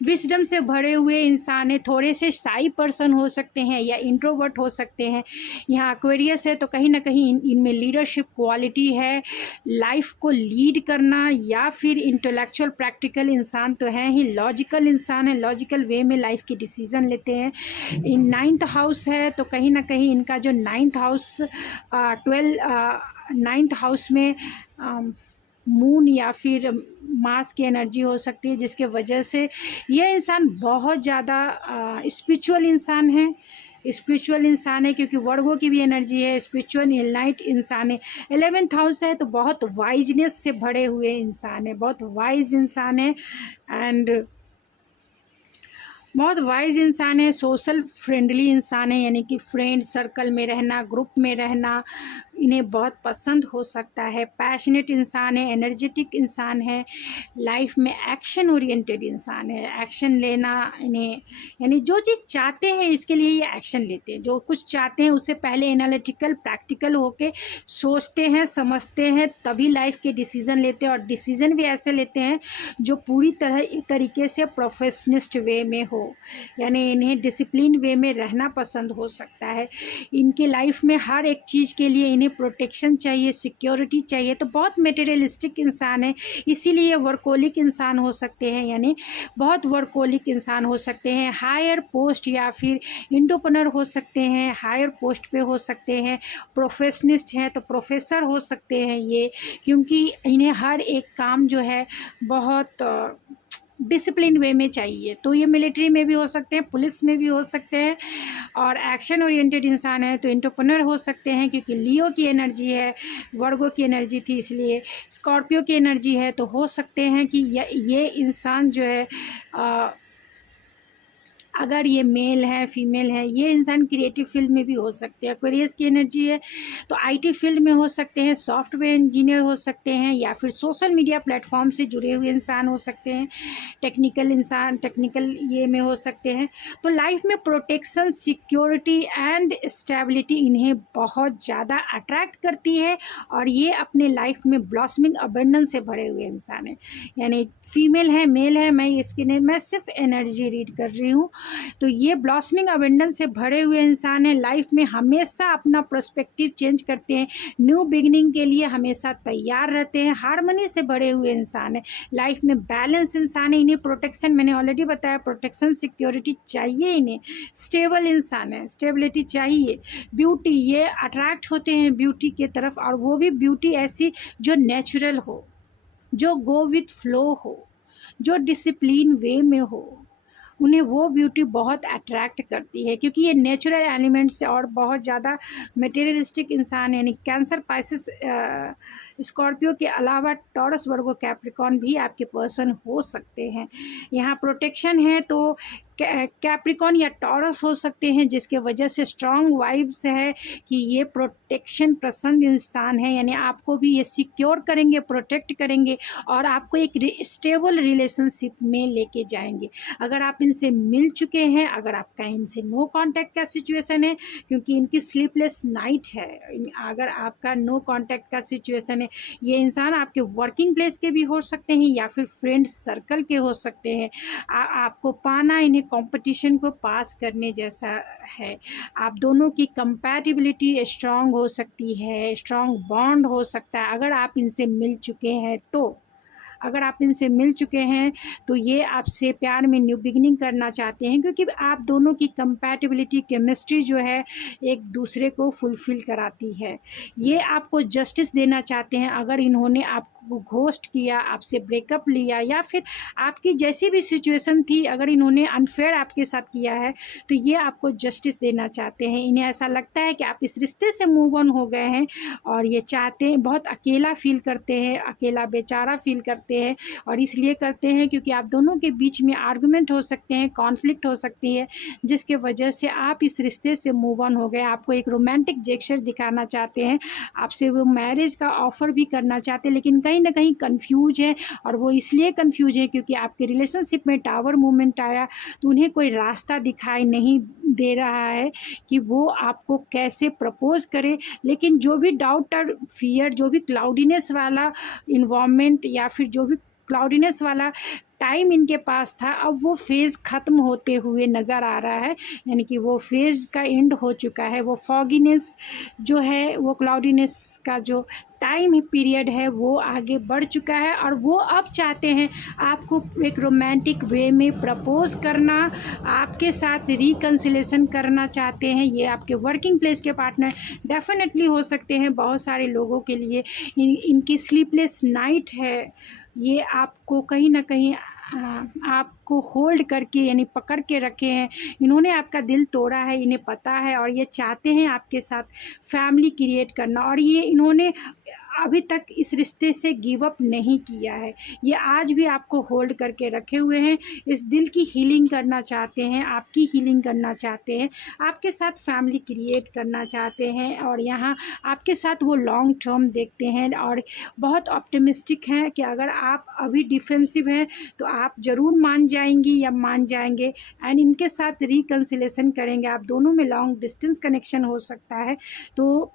विजडम से भरे हुए इंसान है, थोड़े से शाई पर्सन हो सकते हैं या इंट्रोवर्ट हो सकते हैं। यहाँ एक्वेरियस है तो कहीं ना कहीं इनमें लीडरशिप क्वालिटी है, लाइफ को लीड करना, या फिर इंटेलेक्चुअल प्रैक्टिकल इंसान तो है ही, लॉजिकल इंसान है, लॉजिकल वे में लाइफ की डिसीज़न लेते हैं। इन 9th हाउस है तो कहीं ना कहीं इनका जो 9th हाउस 9th हाउस में मून या फिर मार्स की एनर्जी हो सकती है, जिसके वजह से यह इंसान बहुत ज़्यादा स्पिरिचुअल इंसान है, क्योंकि वर्गो की भी एनर्जी है, स्पिरिचुअल एनलाइट इंसान है। 11th हाउस है तो बहुत वाइजनेस से भरे हुए इंसान है, बहुत वाइज इंसान है एंड बहुत वाइज इंसान है, सोशल फ्रेंडली इंसान है, यानी कि फ्रेंड सर्कल में रहना, ग्रुप में रहना इन्हें बहुत पसंद हो सकता है। पैशनेट इंसान है, एनर्जेटिक इंसान है, लाइफ में एक्शन ओरिएंटेड इंसान है, एक्शन लेना इन्हें, यानी जो चीज़ चाहते हैं इसके लिए ये एक्शन लेते हैं। जो कुछ चाहते हैं उससे पहले एनालिटिकल प्रैक्टिकल होके सोचते हैं, समझते हैं, तभी लाइफ के डिसीज़न लेते हैं, और डिसीज़न भी ऐसे लेते हैं जो पूरी तरीके से प्रोफेशनिस्ट वे में हो, यानी इन्हें डिसिप्लिन वे में रहना पसंद हो सकता है। इनके लाइफ में हर एक चीज़ के लिए इन्हें प्रोटेक्शन चाहिए, सिक्योरिटी चाहिए, तो बहुत मटेरियलिस्टिक इंसान है, इसीलिए वर्कोलिक इंसान हो सकते हैं, यानी बहुत वर्कोलिक इंसान हो सकते हैं। हायर पोस्ट या फिर एंटरप्रेन्योर हो सकते हैं, हायर पोस्ट पे हो सकते हैं, प्रोफेशनिस्ट हैं तो प्रोफेसर हो सकते हैं ये, क्योंकि इन्हें हर एक काम जो है बहुत डिसिप्लिन वे में चाहिए। तो ये मिलिट्री में भी हो सकते हैं, पुलिस में भी हो सकते हैं, और एक्शन ओरिएंटेड इंसान है तो एंटरप्रेन्योर हो सकते हैं, क्योंकि लियो की एनर्जी है, वर्गो की एनर्जी थी, इसलिए स्कॉर्पियो की एनर्जी है, तो हो सकते हैं कि ये इंसान जो है अगर ये मेल है फीमेल है, ये इंसान क्रिएटिव फील्ड में भी हो सकते हैं। एक्वेरियस की एनर्जी है तो आईटी फील्ड में हो सकते हैं, सॉफ्टवेयर इंजीनियर हो सकते हैं, या फिर सोशल मीडिया प्लेटफॉर्म से जुड़े हुए इंसान हो सकते हैं, टेक्निकल ये में हो सकते हैं। तो लाइफ में प्रोटेक्शन, सिक्योरिटी एंड स्टेबिलिटी इन्हें बहुत ज़्यादा अट्रैक्ट करती है, और ये अपने लाइफ में ब्लॉसमिंग अबंडेंस से भरे हुए इंसान है, यानी फीमेल है मेल है, मैं सिर्फ एनर्जी रीड कर रही हूँ। तो ये ब्लॉसमिंग अबंडेंस से भरे हुए इंसान है, लाइफ में हमेशा अपना पर्सपेक्टिव चेंज करते हैं, न्यू बिगिनिंग के लिए हमेशा तैयार रहते हैं, हार्मनी से भरे हुए इंसान है, लाइफ में बैलेंस इंसान है। इन्हें प्रोटेक्शन, मैंने ऑलरेडी बताया, प्रोटेक्शन सिक्योरिटी चाहिए, इन्हें स्टेबल इंसान है, स्टेबिलिटी चाहिए। ब्यूटी, ये अट्रैक्ट होते हैं ब्यूटी के तरफ, और वो भी ब्यूटी ऐसी जो नेचुरल हो, जो गो विथ फ्लो हो, जो डिसिप्लिन वे में हो, उन्हें वो ब्यूटी बहुत अट्रैक्ट करती है, क्योंकि ये नेचुरल एलिमेंट से और बहुत ज़्यादा मटेरियलिस्टिक इंसान है। यानी कैंसर, पाइसिस, स्कॉर्पियो के अलावा टॉरस, वर्गो, कैप्रिकॉर्न भी आपके पर्सन हो सकते हैं। यहाँ प्रोटेक्शन है तो कैप्रिकॉर्न या टॉरस हो सकते हैं, जिसके वजह से स्ट्रॉन्ग वाइब्स है कि ये प्रोटेक्शन पसंद इंसान है, यानी आपको भी ये सिक्योर करेंगे, प्रोटेक्ट करेंगे, और आपको एक स्टेबल रिलेशनशिप में लेके जाएंगे। अगर आप इनसे मिल चुके हैं, अगर आपका इनसे नो कांटेक्ट का सिचुएशन है, क्योंकि इनकी स्लीपलेस नाइट है, अगर आपका नो कांटेक्ट का सिचुएशन है, ये इंसान आपके वर्किंग प्लेस के भी हो सकते हैं या फिर फ्रेंड सर्कल के हो सकते हैं। आपको पाना इन्हें कंपटीशन को पास करने जैसा है। आप दोनों की कंपैटिबिलिटी स्ट्रांग हो सकती है, स्ट्रांग बॉन्ड हो सकता है अगर आप इनसे मिल चुके हैं तो। अगर आप इनसे मिल चुके हैं तो ये आपसे प्यार में न्यू बिगिनिंग करना चाहते हैं, क्योंकि आप दोनों की कंपैटिबिलिटी, केमिस्ट्री जो है एक दूसरे को फुलफ़िल कराती है। ये आपको जस्टिस देना चाहते हैं। अगर इन्होंने आपको घोस्ट किया, आपसे ब्रेकअप लिया, या फिर आपकी जैसी भी सिचुएशन थी, अगर इन्होंने अनफेयर आपके साथ किया है तो ये आपको जस्टिस देना चाहते हैं। इन्हें ऐसा लगता है कि आप इस रिश्ते से मूव ऑन हो गए हैं, और ये चाहते हैं, बहुत अकेला फील करते हैं, अकेला बेचारा फील करते हैं, और इसलिए करते हैं क्योंकि आप दोनों के बीच में आर्गुमेंट हो सकते हैं, कॉन्फ्लिक्ट हो सकती है, जिसके वजह से आप इस रिश्ते से मूव ऑन हो गए। आपको एक रोमांटिक जेस्चर दिखाना चाहते हैं, आपसे वो मैरिज का ऑफ़र भी करना चाहते हैं, लेकिन कहीं ना कहीं कंफ्यूज है, और वो इसलिए कंफ्यूज है क्योंकि आपके रिलेशनशिप में टावर मूवमेंट आया तो उन्हें कोई रास्ता दिखाई नहीं दे रहा है कि वो आपको कैसे प्रपोज़ करे। लेकिन जो भी डाउट और फियर, जो भी क्लाउडीनेस वाला इन्वायरमेंट, या फिर जो भी क्लाउडीनेस वाला टाइम इनके पास था, अब वो फेज़ ख़त्म होते हुए नज़र आ रहा है, यानी कि वो फेज़ का एंड हो चुका है। वो फॉगीनेस जो है, वो क्लाउडीनेस का जो टाइम पीरियड है वो आगे बढ़ चुका है, और वो अब चाहते हैं आपको एक रोमांटिक वे में प्रपोज़ करना, आपके साथ रिकन्सिलेशन करना चाहते हैं। ये आपके वर्किंग प्लेस के पार्टनर डेफिनेटली हो सकते हैं। बहुत सारे लोगों के लिए इनकी स्लीपलेस नाइट है, ये आपको कहीं ना कहीं आपको होल्ड करके यानी पकड़ के रखे हैं। इन्होंने आपका दिल तोड़ा है, इन्हें पता है, और ये चाहते हैं आपके साथ फैमिली क्रिएट करना, और ये इन्होंने अभी तक इस रिश्ते से गिव अप नहीं किया है। ये आज भी आपको होल्ड करके रखे हुए हैं, इस दिल की हीलिंग करना चाहते हैं, आपकी हीलिंग करना चाहते हैं, आपके साथ फैमिली क्रिएट करना चाहते हैं, और यहाँ आपके साथ वो लॉन्ग टर्म देखते हैं, और बहुत ऑप्टिमिस्टिक हैं कि अगर आप अभी डिफेंसिव हैं तो आप ज़रूर मान जाएंगी या मान जाएंगे, एंड इनके साथ रिकन्सिलेशन करेंगे। आप दोनों में लॉन्ग डिस्टेंस कनेक्शन हो सकता है। तो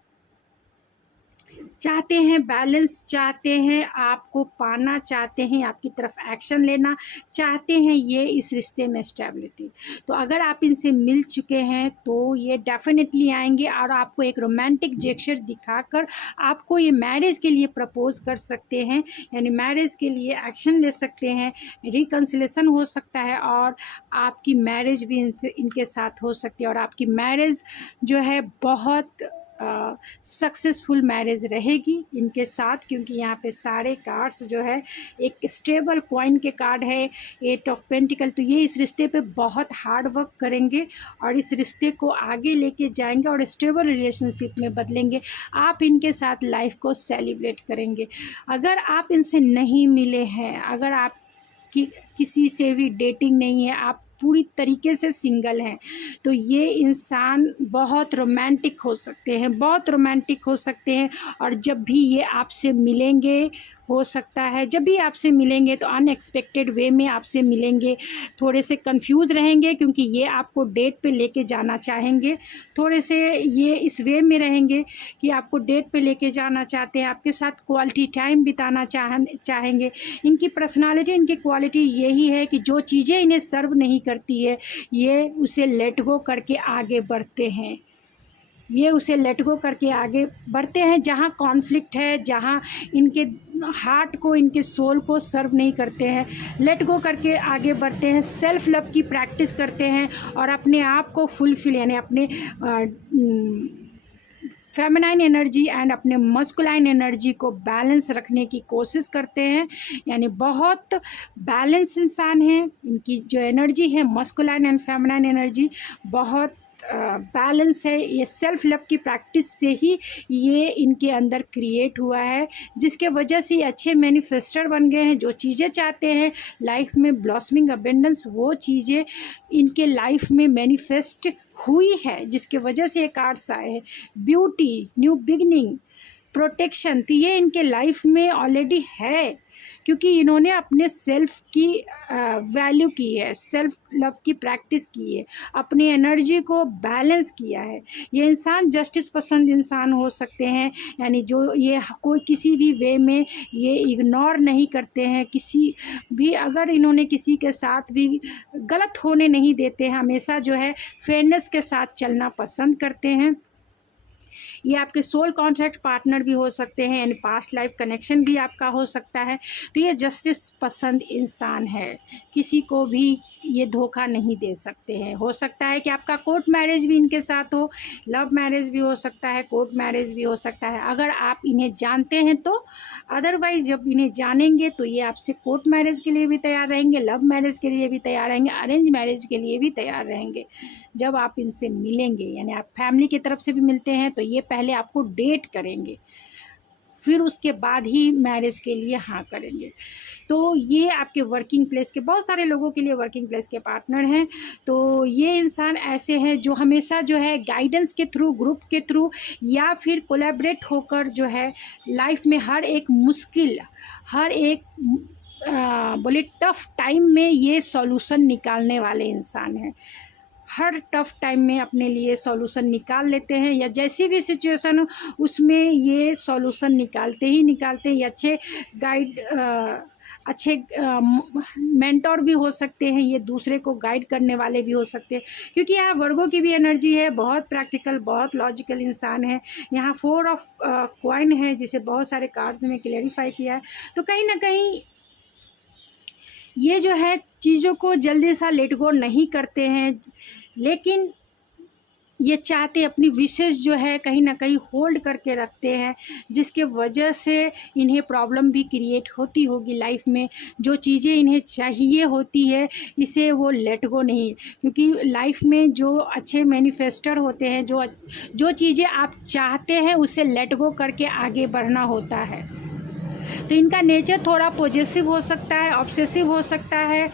चाहते हैं बैलेंस, चाहते हैं आपको पाना, चाहते हैं आपकी तरफ एक्शन लेना, चाहते हैं ये इस रिश्ते में स्टेबिलिटी। तो अगर आप इनसे मिल चुके हैं तो ये डेफिनेटली आएंगे, और आपको एक रोमांटिक जेस्चर दिखाकर आपको ये मैरिज के लिए प्रपोज कर सकते हैं, यानी मैरिज के लिए एक्शन ले सकते हैं। रिकन्सिलेशन हो सकता है, और आपकी मैरिज भी इनके साथ हो सकती है, और आपकी मैरिज जो है बहुत सक्सेसफुल मैरिज रहेगी इनके साथ, क्योंकि यहाँ पे सारे कार्ड्स जो है एक स्टेबल कॉइन के कार्ड है, 8 ऑफ पेंटिकल। तो ये इस रिश्ते पे बहुत हार्ड वर्क करेंगे, और इस रिश्ते को आगे लेके जाएंगे, और स्टेबल रिलेशनशिप में बदलेंगे। आप इनके साथ लाइफ को सेलिब्रेट करेंगे। अगर आप इनसे नहीं मिले हैं, अगर आप किसी से भी डेटिंग नहीं है, आप पूरी तरीके से सिंगल हैं, तो ये इंसान बहुत रोमांटिक हो सकते हैं, बहुत रोमांटिक हो सकते हैं। और जब भी ये आपसे मिलेंगे, हो सकता है जब भी आपसे मिलेंगे तो अनएक्सपेक्टेड वे में आपसे मिलेंगे, थोड़े से कंफ्यूज रहेंगे, क्योंकि ये आपको डेट पे लेके जाना चाहेंगे। थोड़े से ये इस वे में रहेंगे कि आपको डेट पे लेके जाना चाहते हैं, आपके साथ क्वालिटी टाइम बिताना चाहेंगे। इनकी पर्सनालिटी, इनकी क्वालिटी यही है कि जो चीज़ें इन्हें सर्व नहीं करती है, ये उसे लेट गो करके आगे बढ़ते हैं। ये उसे लेट गो करके आगे बढ़ते हैं। जहाँ कॉन्फ्लिक्ट है, जहाँ इनके हार्ट को, इनके सोल को सर्व नहीं करते हैं, लेट गो करके आगे बढ़ते हैं। सेल्फ लव की प्रैक्टिस करते हैं, और अपने आप को फुलफिल, यानी अपने फेमिनाइन एनर्जी एंड अपने मस्कुलाइन एनर्जी को बैलेंस रखने की कोशिश करते हैं। यानी बहुत बैलेंस इंसान हैं। इनकी जो एनर्जी है, मस्कुलाइन एंड फेमिनाइन एनर्जी, बहुत बैलेंस है। ये सेल्फ लव की प्रैक्टिस से ही ये इनके अंदर क्रिएट हुआ है, जिसके वजह से ये अच्छे मैनिफेस्टर बन गए हैं। जो चीज़ें चाहते हैं लाइफ में, ब्लॉसमिंग अबेंडेंस, वो चीज़ें इनके लाइफ में मैनिफेस्ट हुई है, जिसके वजह से ये कार्ड्स आए हैं। ब्यूटी, न्यू बिगनिंग, प्रोटेक्शन, तो ये इनके लाइफ में ऑलरेडी है, क्योंकि इन्होंने अपने सेल्फ की वैल्यू की है, सेल्फ लव की प्रैक्टिस की है, अपनी एनर्जी को बैलेंस किया है। ये इंसान जस्टिस पसंद इंसान हो सकते हैं, यानी जो ये कोई किसी भी वे में ये इग्नोर नहीं करते हैं, किसी भी अगर इन्होंने किसी के साथ भी गलत होने नहीं देते, हमेशा जो है फेयरनेस के साथ चलना पसंद करते हैं। ये आपके सोल कॉन्ट्रैक्ट पार्टनर भी हो सकते हैं, यानी पास्ट लाइफ कनेक्शन भी आपका हो सकता है। तो ये जस्टिस पसंद इंसान है, किसी को भी ये धोखा नहीं दे सकते हैं। हो सकता है कि आपका कोर्ट मैरिज भी इनके साथ हो, लव मैरिज भी हो सकता है, कोर्ट मैरिज भी हो सकता है, अगर आप इन्हें जानते हैं तो। अदरवाइज़ जब इन्हें जानेंगे तो ये आपसे कोर्ट मैरिज के लिए भी तैयार रहेंगे, लव मैरिज के लिए भी तैयार रहेंगे, अरेंज मैरिज के लिए भी तैयार रहेंगे। जब आप इनसे मिलेंगे, यानी आप फैमिली की तरफ से भी मिलते हैं, तो ये पहले आपको डेट करेंगे, फिर उसके बाद ही मैरिज के लिए हाँ करेंगे। तो ये आपके वर्किंग प्लेस के, बहुत सारे लोगों के लिए वर्किंग प्लेस के पार्टनर हैं। तो ये इंसान ऐसे हैं जो हमेशा जो है गाइडेंस के थ्रू, ग्रुप के थ्रू, या फिर कोलैबोरेट होकर जो है लाइफ में हर एक मुश्किल, हर एक बोले टफ टाइम में ये सॉल्यूशन निकालने वाले इंसान हैं। हर टफ़ टाइम में अपने लिए सॉल्यूशन निकाल लेते हैं, या जैसी भी सिचुएशन हो उसमें ये सॉल्यूशन निकालते ही निकालते हैं। ये अच्छे अच्छे मेंटोर भी हो सकते हैं, ये दूसरे को गाइड करने वाले भी हो सकते हैं, क्योंकि यहाँ वर्गों की भी एनर्जी है, बहुत प्रैक्टिकल, बहुत लॉजिकल इंसान है। यहाँ 4 ऑफ कॉइन है, जिसे बहुत सारे कार्ड्स में क्लेरिफाई किया है। तो कहीं ना कहीं ये जो है चीज़ों को जल्दी सा लेट गो नहीं करते हैं, लेकिन ये चाहते अपनी विशेष जो है कहीं ना कहीं होल्ड करके रखते हैं, जिसके वजह से इन्हें प्रॉब्लम भी क्रिएट होती होगी लाइफ में। जो चीज़ें इन्हें चाहिए होती है इसे वो लेट गो नहीं, क्योंकि लाइफ में जो अच्छे मैनिफेस्टर होते हैं, जो चीज़ें आप चाहते हैं उसे लेट गो करके आगे बढ़ना होता है। तो इनका नेचर थोड़ा पॉजेसिव हो सकता है, ऑब्सेसिव हो सकता है,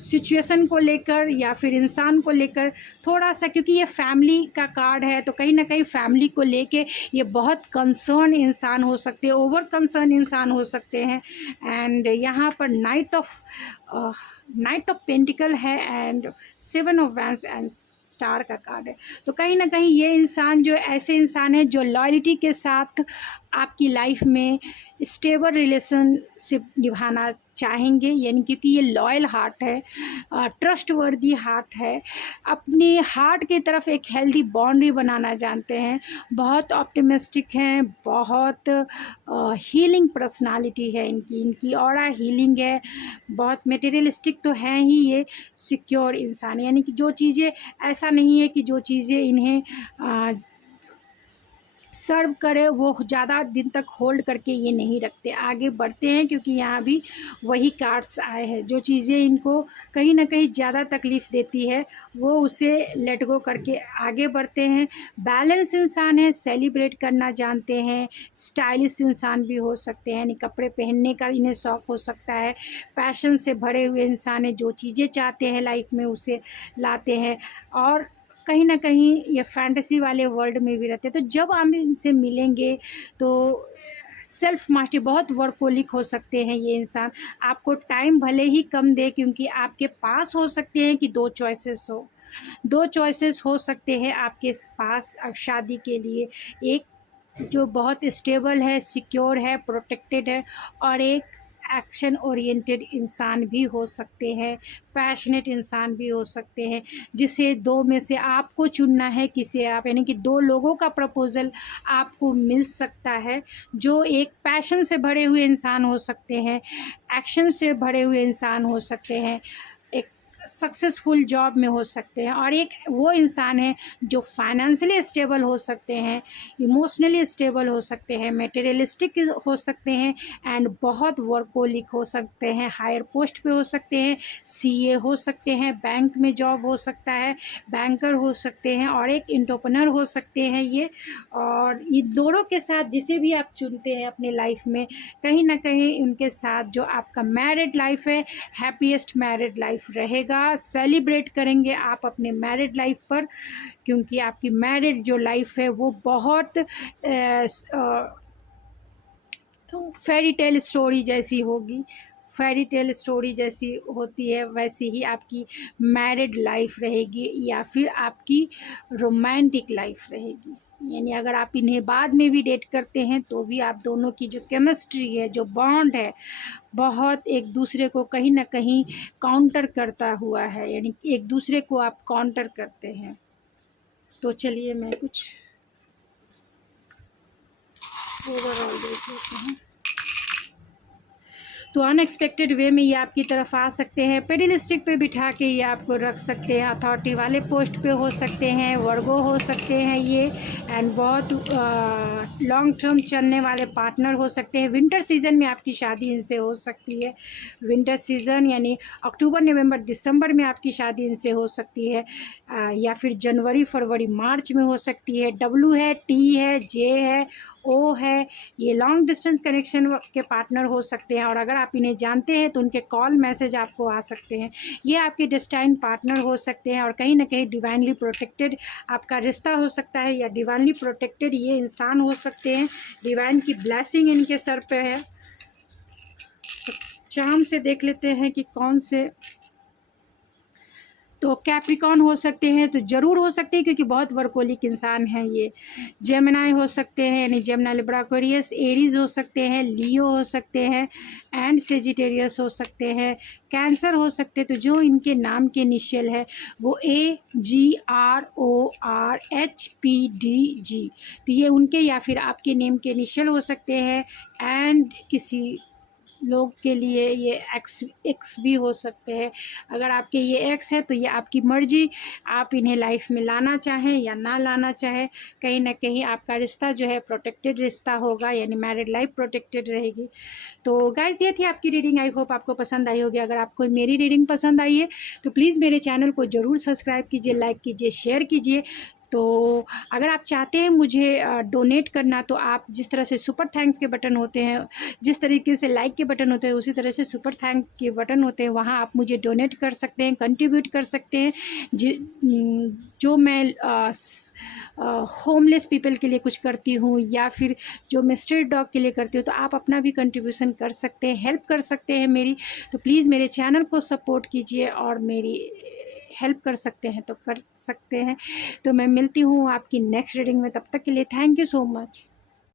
सिचुएशन को लेकर या फिर इंसान को लेकर थोड़ा सा, क्योंकि ये फैमिली का कार्ड है, तो कहीं ना कहीं फैमिली को लेके ये बहुत कंसर्न इंसान हो सकते हैं, ओवर कंसर्न इंसान हो सकते हैं। एंड यहाँ पर नाइट ऑफ पेंटिकल है and 7 of wands and star का कार्ड है। तो कहीं ना कहीं ये इंसान जो ऐसे इंसान है जो लॉयल्टी के साथ आपकी लाइफ में स्टेबल रिलेशनशिप निभाना चाहेंगे, यानी क्योंकि ये लॉयल हार्ट है, ट्रस्ट वर्दी हार्ट है, अपने हार्ट की तरफ एक हेल्दी बाउंड्री बनाना जानते हैं, बहुत ऑप्टिमिस्टिक हैं, बहुत हीलिंग पर्सनालिटी है इनकी ऑरा हीलिंग है, बहुत मटेरियलिस्टिक तो हैं ही, ये सिक्योर इंसान, यानी कि जो चीज़ें, ऐसा नहीं है कि जो चीज़ें इन्हें सर्व करे वो ज़्यादा दिन तक होल्ड करके ये नहीं रखते, आगे बढ़ते हैं, क्योंकि यहाँ भी वही कार्ड्स आए हैं। जो चीज़ें इनको कहीं ना कहीं ज़्यादा तकलीफ़ देती है वो उसे लेट गो करके आगे बढ़ते हैं। बैलेंस इंसान है, सेलिब्रेट करना जानते हैं, स्टाइलिश इंसान भी हो सकते हैं, यानी कपड़े पहनने का इन्हें शौक़ हो सकता है, पैशन से भरे हुए इंसान है, जो चीज़ें चाहते हैं लाइफ में उसे लाते हैं, और कहीं ना कहीं ये फैंटेसी वाले वर्ल्ड में भी रहते हैं। तो जब आप इनसे मिलेंगे तो सेल्फ मास्टरी, बहुत वर्कोलिक हो सकते हैं ये इंसान, आपको टाइम भले ही कम दे, क्योंकि आपके पास हो सकते हैं कि दो चॉइसेस हो सकते हैं आपके पास शादी के लिए, एक जो बहुत स्टेबल है, सिक्योर है, प्रोटेक्टेड है, और एक एक्शन ओरिएंटेड इंसान भी हो सकते हैं, पैशनेट इंसान भी हो सकते हैं, जिसे दो में से आपको चुनना है, किसे आप, यानी कि 2 लोगों का प्रपोज़ल आपको मिल सकता है, जो एक पैशन से भरे हुए इंसान हो सकते हैं, एक्शन से भरे हुए इंसान हो सकते हैं, एक सक्सेसफुल जॉब में हो सकते हैं, और एक वो इंसान है जो फाइनेंशियली स्टेबल हो सकते हैं, इमोशनली स्टेबल हो सकते हैं, मटेरियलिस्टिक हो सकते हैं, एंड बहुत वर्कोलिक हो सकते हैं, हायर पोस्ट पे हो सकते हैं, सीए हो सकते हैं, बैंक में जॉब हो सकता है, बैंकर हो सकते हैं, और एक एंटरप्रेन्योर हो सकते हैं ये। और ये दोनों के साथ जिसे भी आप चुनते हैं अपने लाइफ में, कहीं ना कहीं उनके साथ जो आपका मैरिड लाइफ है, हैप्पीएस्ट मैरिड लाइफ रहेगा। सेलिब्रेट करेंगे आप अपने मैरिड लाइफ पर, क्योंकि आपकी मैरिड जो लाइफ है वो बहुत फेरी टेल स्टोरी जैसी होगी, फेरी टेल स्टोरी जैसी होती है वैसी ही आपकी मैरिड लाइफ रहेगी, या फिर आपकी रोमांटिक लाइफ रहेगी। यानी अगर आप इन्हें बाद में भी डेट करते हैं तो भी आप दोनों की जो केमिस्ट्री है, जो बॉन्ड है, बहुत एक दूसरे को कहीं ना कहीं काउंटर करता हुआ है, यानी एक दूसरे को आप काउंटर करते हैं। तो चलिए मैं कुछ ओवरऑल देख लेते हैं। तो अनएक्सपेक्टेड वे में ये आपकी तरफ आ सकते हैं, पेडलिस्टिक पे बिठा के ये आपको रख सकते हैं, अथॉरिटी वाले पोस्ट पे हो सकते हैं, वर्गो हो सकते हैं ये, एंड बहुत लॉन्ग टर्म चलने वाले पार्टनर हो सकते हैं। विंटर सीज़न में आपकी शादी इनसे हो सकती है, विंटर सीज़न यानी अक्टूबर नवंबर दिसंबर में आपकी शादी इनसे हो सकती है, या फिर जनवरी फरवरी मार्च में हो सकती है। डब्ल्यू है, टी है, जे है, ओ है, ये लॉन्ग डिस्टेंस कनेक्शन के पार्टनर हो सकते हैं, और अगर आप इन्हें जानते हैं तो उनके कॉल मैसेज आपको आ सकते हैं। ये आपके डेस्टाइन पार्टनर हो सकते हैं, और कहीं ना कहीं डिवाइनली प्रोटेक्टेड आपका रिश्ता हो सकता है, या डिवाइनली प्रोटेक्टेड ये इंसान हो सकते हैं, डिवाइन की ब्लेसिंग इनके सर पे है। तो चाम से देख लेते हैं कि कौन से तो कैप्रिकॉन हो सकते हैं, तो ज़रूर हो सकते हैं क्योंकि बहुत वर्कोलिक इंसान है ये। जेमिनाई हो सकते हैं, यानी जेमिनाई, लिब्रा, एक्वेरियस, एरीज हो सकते हैं, लियो हो सकते हैं एंड सेजिटेरियस हो सकते हैं, कैंसर हो सकते हैं। तो जो इनके नाम के इनिशियल है वो AGRORHPDG, तो ये उनके या फिर आपके नेम के इनिशियल हो सकते हैं। एंड किसी लोग के लिए ये एक्स भी हो सकते हैं। अगर आपके ये एक्स है तो ये आपकी मर्जी, आप इन्हें लाइफ में लाना चाहें या ना लाना चाहें। कहीं ना कहीं आपका रिश्ता जो है प्रोटेक्टेड रिश्ता होगा, यानी मैरिड लाइफ प्रोटेक्टेड रहेगी। तो गाइस, ये थी आपकी रीडिंग। आई होप आपको पसंद आई होगी। अगर आपको मेरी रीडिंग पसंद आई है तो प्लीज़ मेरे चैनल को ज़रूर सब्सक्राइब कीजिए, लाइक कीजिए, शेयर कीजिए। तो अगर आप चाहते हैं मुझे डोनेट करना, तो आप जिस तरह से सुपर थैंक्स के बटन होते हैं, जिस तरीके से लाइक के बटन होते हैं, उसी तरह से सुपर थैंक के बटन होते हैं, वहाँ आप मुझे डोनेट कर सकते हैं, कंट्रीब्यूट कर सकते हैं। जो मैं होमलेस पीपल के लिए कुछ करती हूँ या फिर जो मैं स्ट्रीट डॉग के लिए करती हूँ, तो आप अपना भी कंट्रीब्यूशन कर सकते हैं, हेल्प कर सकते हैं मेरी। तो प्लीज़ मेरे चैनल को सपोर्ट कीजिए और मेरी हेल्प कर सकते हैं तो कर सकते हैं। तो मैं मिलती हूँ आपकी नेक्स्ट रीडिंग में, तब तक के लिए थैंक यू सो मच।